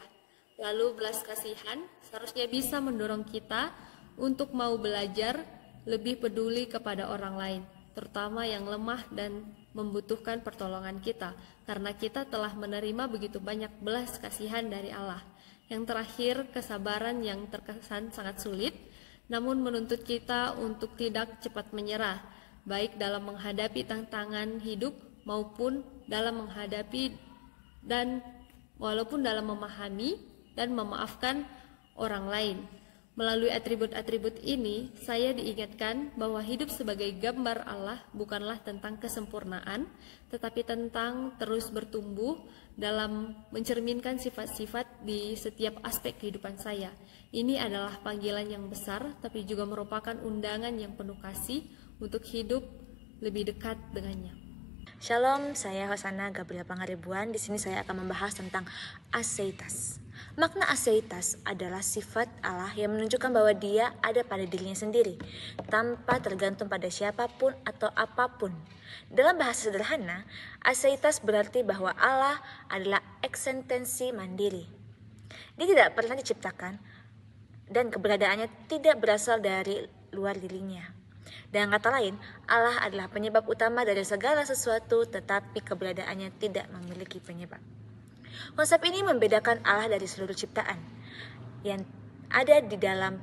Lalu belas kasihan seharusnya bisa mendorong kita untuk mau belajar lebih peduli kepada orang lain, terutama yang lemah dan membutuhkan pertolongan kita, karena kita telah menerima begitu banyak belas kasihan dari Allah. Yang terakhir, kesabaran yang terkesan sangat sulit, namun menuntut kita untuk tidak cepat menyerah, baik dalam menghadapi tantangan hidup maupun dalam menghadapi dan walaupun dalam memahami dan memaafkan orang lain. Melalui atribut-atribut ini, saya diingatkan bahwa hidup sebagai gambar Allah bukanlah tentang kesempurnaan, tetapi tentang terus bertumbuh dalam mencerminkan sifat-sifat di setiap aspek kehidupan saya. Ini adalah panggilan yang besar, tapi juga merupakan undangan yang penuh kasih untuk hidup lebih dekat dengannya. Shalom, saya Hosana Gabriela Pangaribuan. Di sini saya akan membahas tentang aseitas. Makna aseitas adalah sifat Allah yang menunjukkan bahwa Dia ada pada dirinya sendiri, tanpa tergantung pada siapapun atau apapun. Dalam bahasa sederhana, aseitas berarti bahwa Allah adalah eksistensi mandiri. Dia tidak pernah diciptakan dan keberadaannya tidak berasal dari luar dirinya. Dengan kata lain, Allah adalah penyebab utama dari segala sesuatu, tetapi keberadaannya tidak memiliki penyebab. Konsep ini membedakan Allah dari seluruh ciptaan yang ada di dalam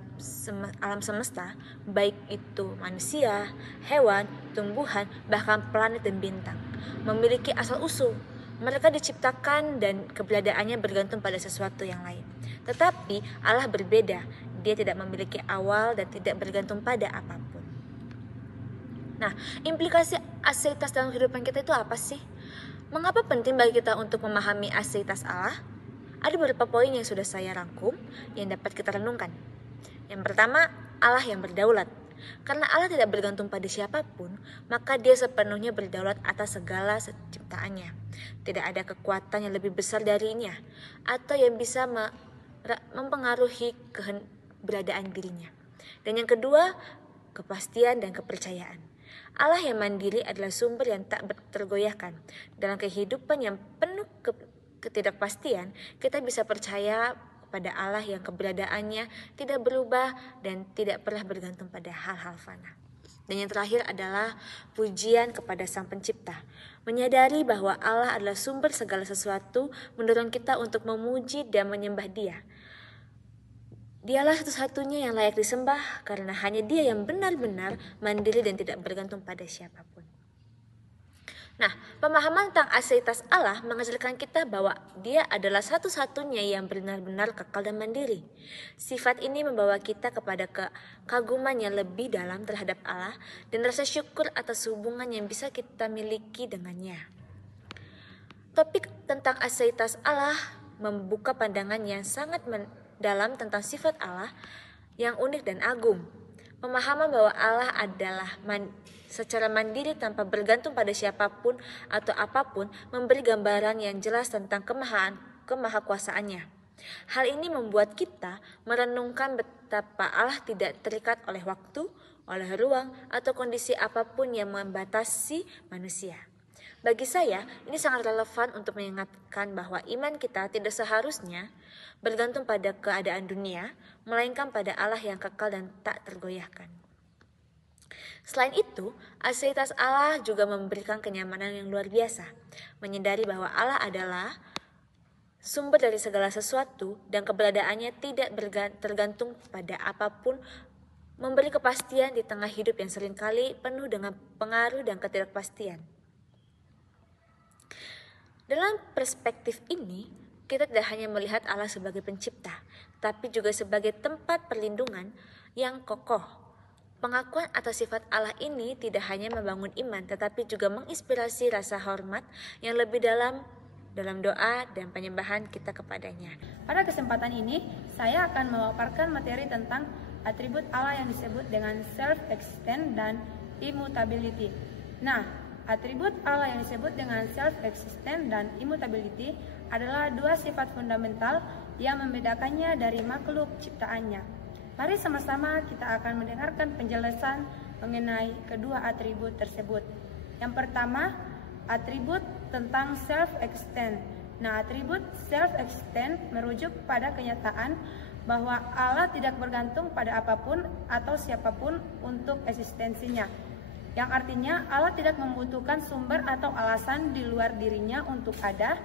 alam semesta, baik itu manusia, hewan, tumbuhan, bahkan planet dan bintang. Memiliki asal-usul, mereka diciptakan dan keberadaannya bergantung pada sesuatu yang lain. Tetapi Allah berbeda, Dia tidak memiliki awal dan tidak bergantung pada apapun. Nah, implikasi aseitas dalam kehidupan kita itu apa sih? Mengapa penting bagi kita untuk memahami aseitas Allah? Ada beberapa poin yang sudah saya rangkum yang dapat kita renungkan. Yang pertama, Allah yang berdaulat. Karena Allah tidak bergantung pada siapapun, maka Dia sepenuhnya berdaulat atas segala ciptaannya. Tidak ada kekuatan yang lebih besar darinya atau yang bisa mempengaruhi keberadaan dirinya. Dan yang kedua, kepastian dan kepercayaan. Allah yang mandiri adalah sumber yang tak tergoyahkan. Dalam kehidupan yang penuh ketidakpastian, kita bisa percaya pada Allah yang keberadaannya tidak berubah dan tidak pernah bergantung pada hal-hal fana. Dan yang terakhir adalah pujian kepada Sang Pencipta. Menyadari bahwa Allah adalah sumber segala sesuatu mendorong kita untuk memuji dan menyembah Dia. Dialah satu-satunya yang layak disembah karena hanya Dia yang benar-benar mandiri dan tidak bergantung pada siapapun. Nah, pemahaman tentang aseitas Allah mengajarkan kita bahwa Dia adalah satu-satunya yang benar-benar kekal dan mandiri. Sifat ini membawa kita kepada kekaguman yang lebih dalam terhadap Allah dan rasa syukur atas hubungan yang bisa kita miliki dengannya. Topik tentang aseitas Allah membuka pandangan yang sangat dalam tentang sifat Allah yang unik dan agung. Pemahaman bahwa Allah adalah secara mandiri tanpa bergantung pada siapapun atau apapun memberi gambaran yang jelas tentang kemahakuasaannya. Hal ini membuat kita merenungkan betapa Allah tidak terikat oleh waktu, oleh ruang, atau kondisi apapun yang membatasi manusia. Bagi saya, ini sangat relevan untuk mengingatkan bahwa iman kita tidak seharusnya bergantung pada keadaan dunia, melainkan pada Allah yang kekal dan tak tergoyahkan. Selain itu, aseitas Allah juga memberikan kenyamanan yang luar biasa. Menyadari bahwa Allah adalah sumber dari segala sesuatu dan keberadaannya tidak tergantung pada apapun, memberi kepastian di tengah hidup yang seringkali penuh dengan pengaruh dan ketidakpastian. Dalam perspektif ini, kita tidak hanya melihat Allah sebagai pencipta, tapi juga sebagai tempat perlindungan yang kokoh. Pengakuan atas sifat Allah ini tidak hanya membangun iman, tetapi juga menginspirasi rasa hormat yang lebih dalam doa dan penyembahan kita kepadanya. Pada kesempatan ini, saya akan memaparkan materi tentang atribut Allah yang disebut dengan self-existent dan immutability. Nah, atribut Allah yang disebut dengan self-existent dan immutability adalah dua sifat fundamental yang membedakannya dari makhluk ciptaannya. Mari sama-sama kita akan mendengarkan penjelasan mengenai kedua atribut tersebut. Yang pertama, atribut tentang self-existent. Nah, atribut self-existent merujuk pada kenyataan bahwa Allah tidak bergantung pada apapun atau siapapun untuk eksistensinya. Yang artinya Allah tidak membutuhkan sumber atau alasan di luar dirinya untuk ada,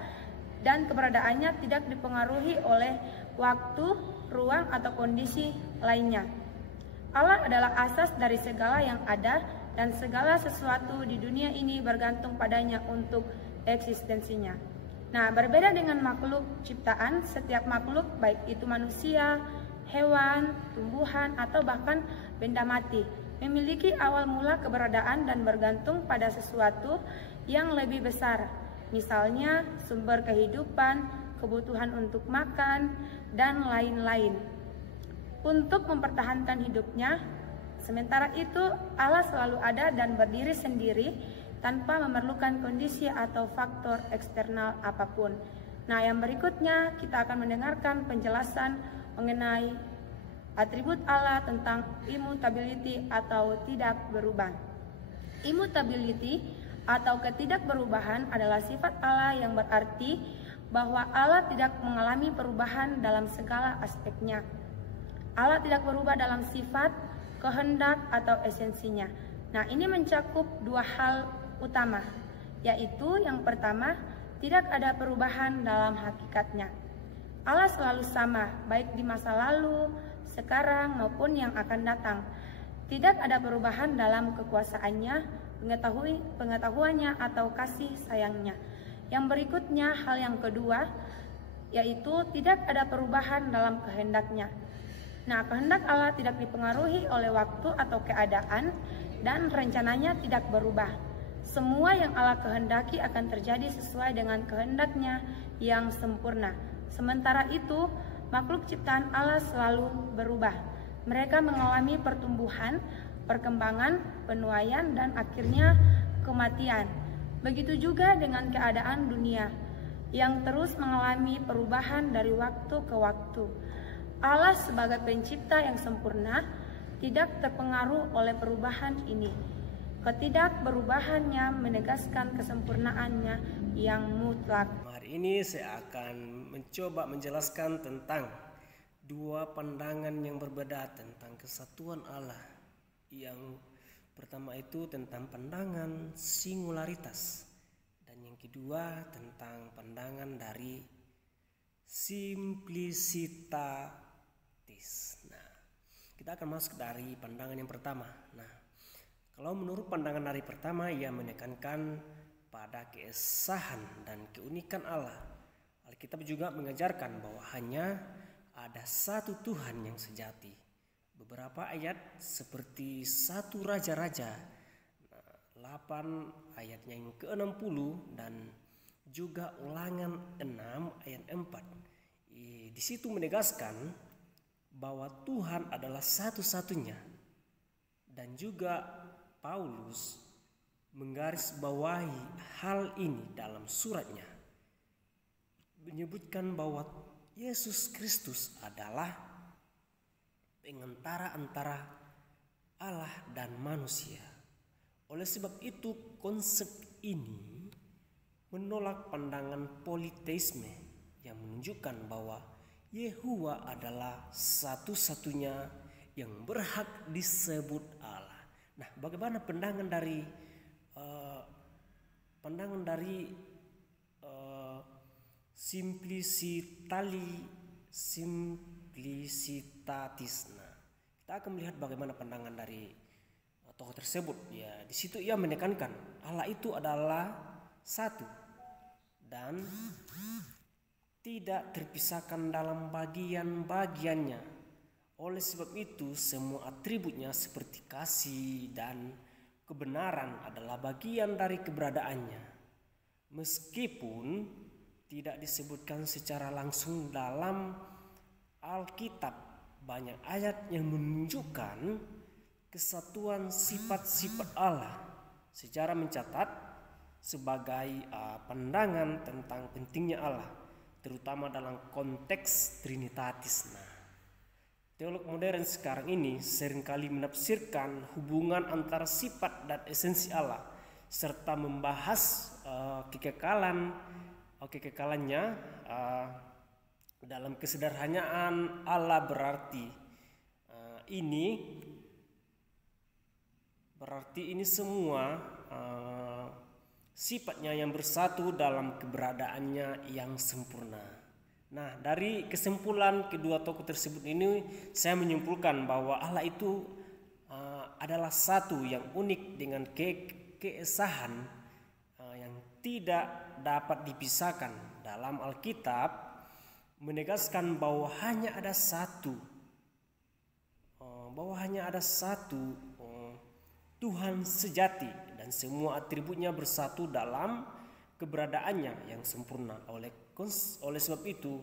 dan keberadaannya tidak dipengaruhi oleh waktu, ruang, atau kondisi lainnya. Allah adalah asas dari segala yang ada dan segala sesuatu di dunia ini bergantung padanya untuk eksistensinya. Nah, berbeda dengan makhluk ciptaan, setiap makhluk baik itu manusia, hewan, tumbuhan, atau bahkan benda mati memiliki awal mula keberadaan dan bergantung pada sesuatu yang lebih besar. Misalnya sumber kehidupan, kebutuhan untuk makan, dan lain-lain. Untuk mempertahankan hidupnya, sementara itu Allah selalu ada dan berdiri sendiri tanpa memerlukan kondisi atau faktor eksternal apapun. Nah, yang berikutnya kita akan mendengarkan penjelasan mengenai atribut Allah tentang immutability atau tidak berubah. Immutability atau ketidakberubahan adalah sifat Allah yang berarti bahwa Allah tidak mengalami perubahan dalam segala aspeknya. Allah tidak berubah dalam sifat, kehendak, atau esensinya. Nah, ini mencakup dua hal utama, yaitu yang pertama, tidak ada perubahan dalam hakikatnya. Allah selalu sama, baik di masa lalu, sekarang, maupun yang akan datang. Tidak ada perubahan dalam kekuasaannya, pengetahuannya, atau kasih sayangnya. Yang berikutnya, hal yang kedua, yaitu tidak ada perubahan dalam kehendaknya. Nah, kehendak Allah tidak dipengaruhi oleh waktu atau keadaan, dan rencananya tidak berubah. Semua yang Allah kehendaki akan terjadi sesuai dengan kehendaknya yang sempurna. Sementara itu, makhluk ciptaan Allah selalu berubah. Mereka mengalami pertumbuhan, perkembangan, penuaian, dan akhirnya kematian. Begitu juga dengan keadaan dunia yang terus mengalami perubahan dari waktu ke waktu. Allah sebagai pencipta yang sempurna tidak terpengaruh oleh perubahan ini. Ketidakberubahannya menegaskan kesempurnaannya yang mutlak. Hari ini saya akan mencoba menjelaskan tentang dua pandangan yang berbeda tentang kesatuan Allah. Yang pertama itu tentang pandangan singularitas, dan yang kedua tentang pandangan dari simplisitatis. Nah, kita akan masuk dari pandangan yang pertama. Nah, kalau menurut pandangan dari pertama, ia menekankan pada keesahan dan keunikan Allah. Alkitab juga mengajarkan bahwa hanya ada satu Tuhan yang sejati. Beberapa ayat seperti 1 Raja-Raja 8 ayatnya yang ke-60 dan juga Ulangan 6 ayat 4. Di situ menegaskan bahwa Tuhan adalah satu-satunya, dan juga Paulus menggarisbawahi hal ini dalam suratnya, menyebutkan bahwa Yesus Kristus adalah pengantara antara Allah dan manusia. Oleh sebab itu, konsep ini menolak pandangan politeisme yang menunjukkan bahwa Yehuwa adalah satu-satunya yang berhak disebut Allah. Nah, bagaimana pandangan dari simplisitatis. Nah, kita akan melihat bagaimana pandangan dari tokoh tersebut. Ya, di situ ia menekankan Allah itu adalah satu dan tidak terpisahkan dalam bagian-bagiannya. Oleh sebab itu, semua atributnya seperti kasih dan kebenaran adalah bagian dari keberadaannya. Meskipun tidak disebutkan secara langsung dalam Alkitab, banyak ayat yang menunjukkan kesatuan sifat-sifat Allah secara mencatat sebagai pandangan tentang pentingnya Allah, terutama dalam konteks trinitatis. Nah, teolog modern sekarang ini seringkali menafsirkan hubungan antara sifat dan esensi Allah, serta membahas kekekalannya dalam kesederhanaan Allah berarti ini semua sifatnya yang bersatu dalam keberadaannya yang sempurna. Nah, dari kesimpulan kedua tokoh tersebut ini, saya menyimpulkan bahwa Allah itu adalah satu yang unik dengan keesahan yang tidak dapat dipisahkan. Dalam Alkitab menegaskan bahwa hanya ada satu Tuhan sejati, dan semua atributnya bersatu dalam keberadaannya yang sempurna. Oleh sebab itu,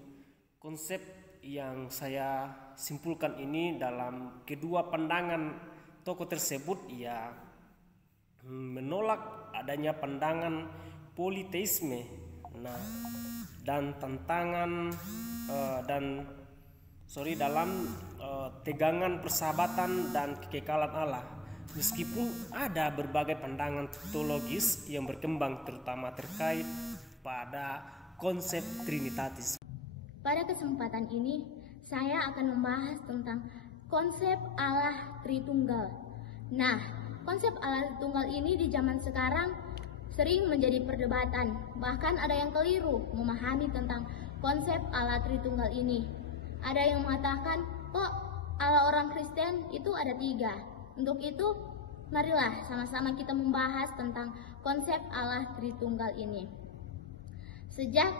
konsep yang saya simpulkan ini dalam kedua pandangan tokoh tersebut, ia menolak adanya pandangan politeisme, dalam tegangan persahabatan dan kekekalan Allah. Meskipun ada berbagai pandangan teologis yang berkembang, terutama terkait pada konsep trinitatis. Pada kesempatan ini, saya akan membahas tentang konsep Allah Tritunggal. Nah, konsep Allah Tritunggal ini di zaman sekarang sering menjadi perdebatan. Bahkan ada yang keliru memahami tentang konsep Allah Tritunggal ini. Ada yang mengatakan, kok Allah orang Kristen itu ada 3. Untuk itu, marilah sama-sama kita membahas tentang konsep Allah Tritunggal ini. Sejak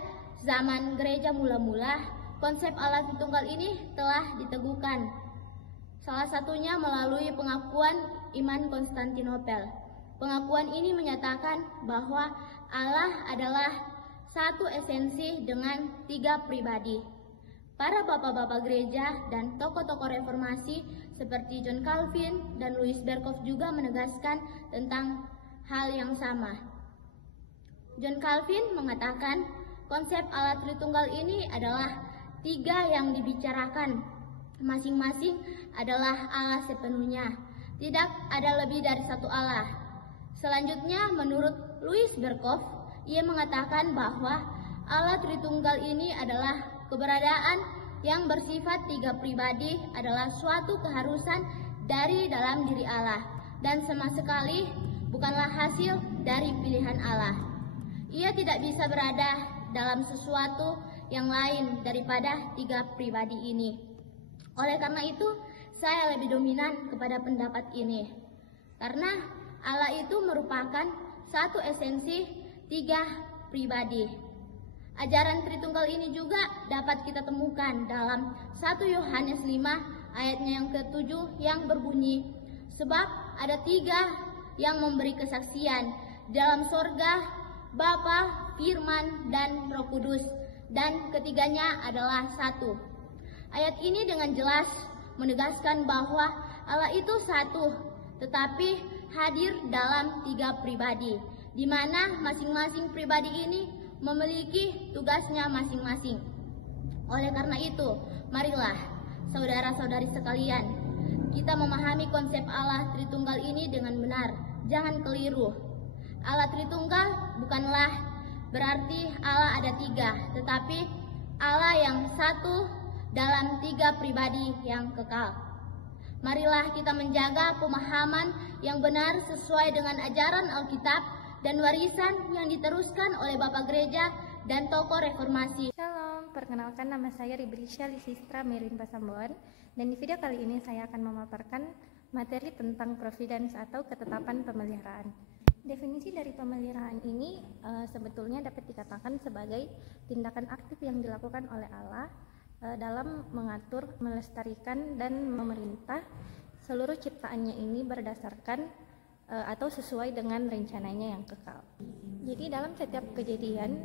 zaman gereja mula-mula, konsep Allah Tritunggal ini telah diteguhkan. Salah satunya melalui pengakuan iman Konstantinopel. Pengakuan ini menyatakan bahwa Allah adalah satu esensi dengan 3 pribadi. Para bapak-bapak gereja dan tokoh-tokoh reformasi seperti John Calvin dan Louis Berkhof juga menegaskan tentang hal yang sama. John Calvin mengatakan konsep Allah Tritunggal ini adalah 3 yang dibicarakan. Masing-masing adalah Allah sepenuhnya. Tidak ada lebih dari satu Allah. Selanjutnya, menurut Louis Berkhof, ia mengatakan bahwa Allah Tritunggal ini adalah keberadaan yang bersifat 3 pribadi adalah suatu keharusan dari dalam diri Allah dan sama sekali bukanlah hasil dari pilihan Allah. Ia tidak bisa berada dalam sesuatu yang lain daripada 3 pribadi ini. Oleh karena itu, saya lebih dominan kepada pendapat ini. Karena Allah itu merupakan satu esensi 3 pribadi. Ajaran Tritunggal ini juga dapat kita temukan dalam 1 Yohanes 5 ayatnya yang ke-7 yang berbunyi, sebab ada 3 yang memberi kesaksian dalam sorga, Bapa, Firman, dan Roh Kudus, dan ketiganya adalah 1. Ayat ini dengan jelas menegaskan bahwa Allah itu satu, tetapi hadir dalam 3 pribadi, di mana masing-masing pribadi ini memiliki tugasnya masing-masing. Oleh karena itu, marilah saudara-saudari sekalian, kita memahami konsep Allah Tritunggal ini dengan benar. Jangan keliru. Allah Tritunggal bukanlah berarti Allah ada 3, tetapi Allah yang satu dalam 3 pribadi yang kekal. Marilah kita menjaga pemahaman yang benar sesuai dengan ajaran Alkitab dan warisan yang diteruskan oleh Bapak Gereja dan tokoh reformasi. Shalom, perkenalkan nama saya Ribrisha Lisistra Merin Pasamboan, dan di video kali ini saya akan memaparkan materi tentang providence atau ketetapan pemeliharaan. Definisi dari pemeliharaan ini sebetulnya dapat dikatakan sebagai tindakan aktif yang dilakukan oleh Allah dalam mengatur, melestarikan, dan memerintah seluruh ciptaannya ini berdasarkan atau sesuai dengan rencananya yang kekal. Jadi dalam setiap kejadian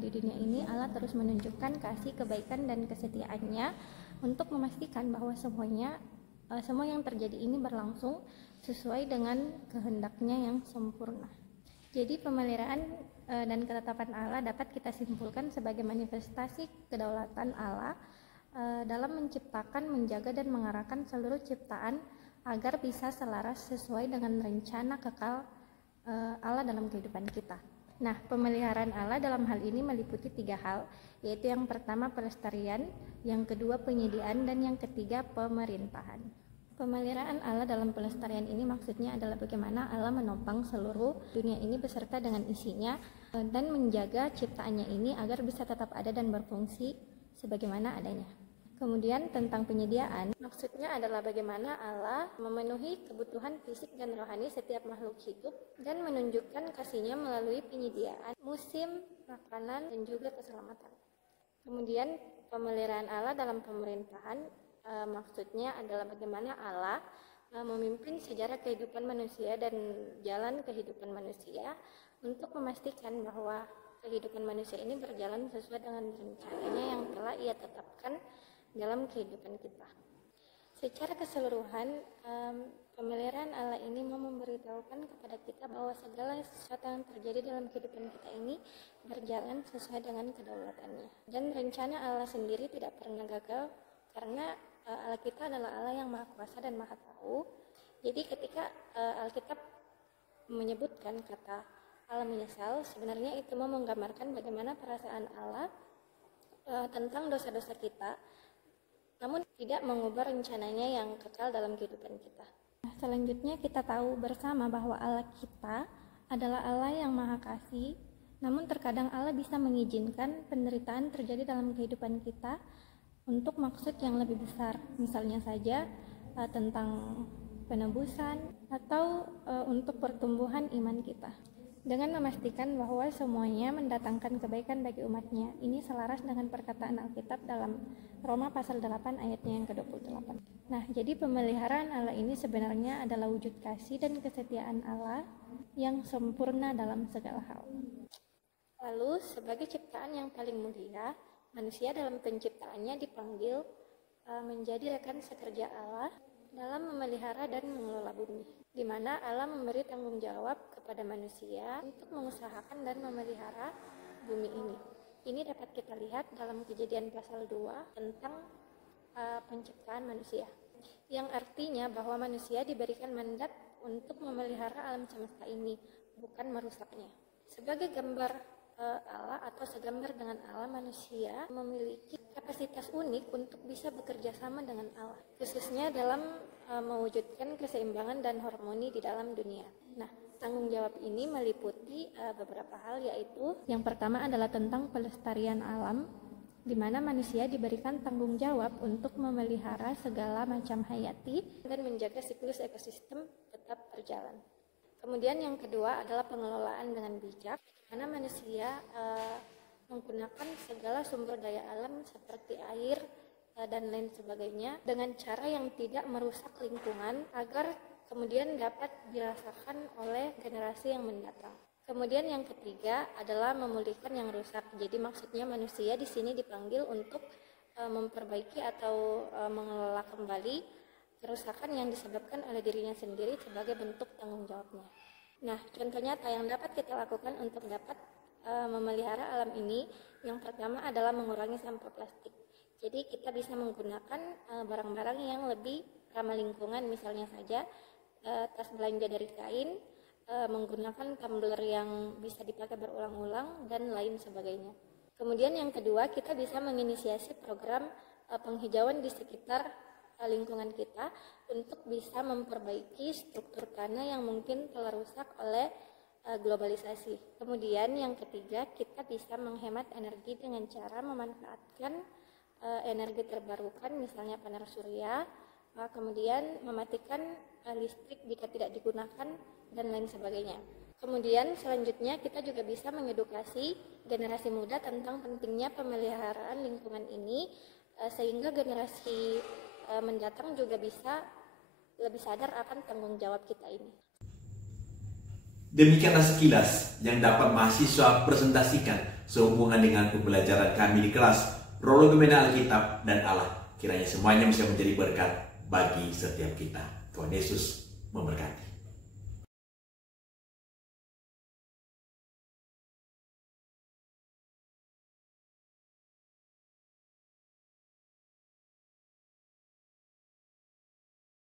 di dunia ini Allah terus menunjukkan kasih, kebaikan, dan kesetiaannya untuk memastikan bahwa semua yang terjadi ini berlangsung sesuai dengan kehendaknya yang sempurna. Jadi pemeliharaan dan ketetapan Allah dapat kita simpulkan sebagai manifestasi kedaulatan Allah dalam menciptakan, menjaga, dan mengarahkan seluruh ciptaan agar bisa selaras sesuai dengan rencana kekal Allah dalam kehidupan kita. Nah, pemeliharaan Allah dalam hal ini meliputi 3 hal, yaitu yang pertama pelestarian, yang kedua penyediaan, dan yang ketiga pemerintahan. Pemeliharaan Allah dalam pelestarian ini maksudnya adalah bagaimana Allah menopang seluruh dunia ini beserta dengan isinya dan menjaga ciptaannya ini agar bisa tetap ada dan berfungsi sebagaimana adanya. Kemudian tentang penyediaan, maksudnya adalah bagaimana Allah memenuhi kebutuhan fisik dan rohani setiap makhluk hidup dan menunjukkan kasih-Nya melalui penyediaan musim, makanan, dan juga keselamatan. Kemudian pemeliharaan Allah dalam pemerintahan, maksudnya adalah bagaimana Allah memimpin sejarah kehidupan manusia dan jalan kehidupan manusia untuk memastikan bahwa kehidupan manusia ini berjalan sesuai dengan rencananya yang telah Ia tetapkan dalam kehidupan kita. Secara keseluruhan, pemeliharaan Allah ini mau memberitahukan kepada kita bahwa segala sesuatu yang terjadi dalam kehidupan kita ini berjalan sesuai dengan kedaulatannya. Dan rencana Allah sendiri tidak pernah gagal karena Allah kita adalah Allah yang Maha Kuasa dan Maha Tahu. Jadi ketika Alkitab menyebutkan kata Allah menyesal, sebenarnya itu mau menggambarkan bagaimana perasaan Allah tentang dosa-dosa kita, namun tidak mengubah rencananya yang kekal dalam kehidupan kita. Selanjutnya kita tahu bersama bahwa Allah kita adalah Allah yang Maha Kasih, namun terkadang Allah bisa mengizinkan penderitaan terjadi dalam kehidupan kita untuk maksud yang lebih besar, misalnya saja tentang penebusan atau untuk pertumbuhan iman kita. Dengan memastikan bahwa semuanya mendatangkan kebaikan bagi umatnya. Ini selaras dengan perkataan Alkitab dalam Roma pasal 8 ayatnya yang ke-28. Nah, Jadi pemeliharaan Allah ini sebenarnya adalah wujud kasih dan kesetiaan Allah yang sempurna dalam segala hal. Lalu sebagai ciptaan yang paling mulia, manusia dalam penciptaannya dipanggil menjadi rekan sekerja Allah dalam memelihara dan mengelola bumi, di mana Allah memberi tanggung jawab kepada manusia untuk mengusahakan dan memelihara bumi ini. Ini dapat kita lihat dalam Kejadian pasal 2 tentang penciptaan manusia, yang artinya bahwa manusia diberikan mandat untuk memelihara alam semesta ini, bukan merusaknya. Sebagai gambar Allah atau segambar dengan Allah, manusia memiliki kapasitas unik untuk bisa bekerja sama dengan Allah, khususnya dalam mewujudkan keseimbangan dan harmoni di dalam dunia. Nah, tanggung jawab ini meliputi beberapa hal, yaitu yang pertama adalah tentang pelestarian alam, di mana manusia diberikan tanggung jawab untuk memelihara segala macam hayati dan menjaga siklus ekosistem tetap berjalan. Kemudian yang kedua adalah pengelolaan dengan bijak, di mana manusia menggunakan segala sumber daya alam seperti air dan lain sebagainya dengan cara yang tidak merusak lingkungan agar kemudian dapat dirasakan oleh generasi yang mendatang. Kemudian yang ketiga adalah memulihkan yang rusak. Jadi maksudnya manusia di sini dipanggil untuk memperbaiki atau mengelola kembali kerusakan yang disebabkan oleh dirinya sendiri sebagai bentuk tanggung jawabnya. Nah, contoh nyata yang dapat kita lakukan untuk dapat memelihara alam ini, yang pertama adalah mengurangi sampah plastik. Jadi kita bisa menggunakan barang-barang yang lebih ramah lingkungan, misalnya saja tas belanja dari kain, menggunakan tumbler yang bisa dipakai berulang-ulang, dan lain sebagainya. Kemudian yang kedua, kita bisa menginisiasi program penghijauan di sekitar lingkungan kita untuk bisa memperbaiki struktur tanah yang mungkin telah rusak oleh globalisasi. Kemudian yang ketiga, kita bisa menghemat energi dengan cara memanfaatkan energi terbarukan, misalnya panel surya, kemudian mematikan listrik jika tidak digunakan, dan lain sebagainya. Kemudian selanjutnya kita juga bisa mengedukasi generasi muda tentang pentingnya pemeliharaan lingkungan ini, sehingga generasi mendatang juga bisa lebih sadar akan tanggung jawab kita ini. Demikianlah sekilas yang dapat mahasiswa presentasikan sehubungan dengan pembelajaran kami di kelas Prolegomena Alkitab dan Allah. Kiranya semuanya bisa menjadi berkat bagi setiap kita. Tuhan Yesus memberkati.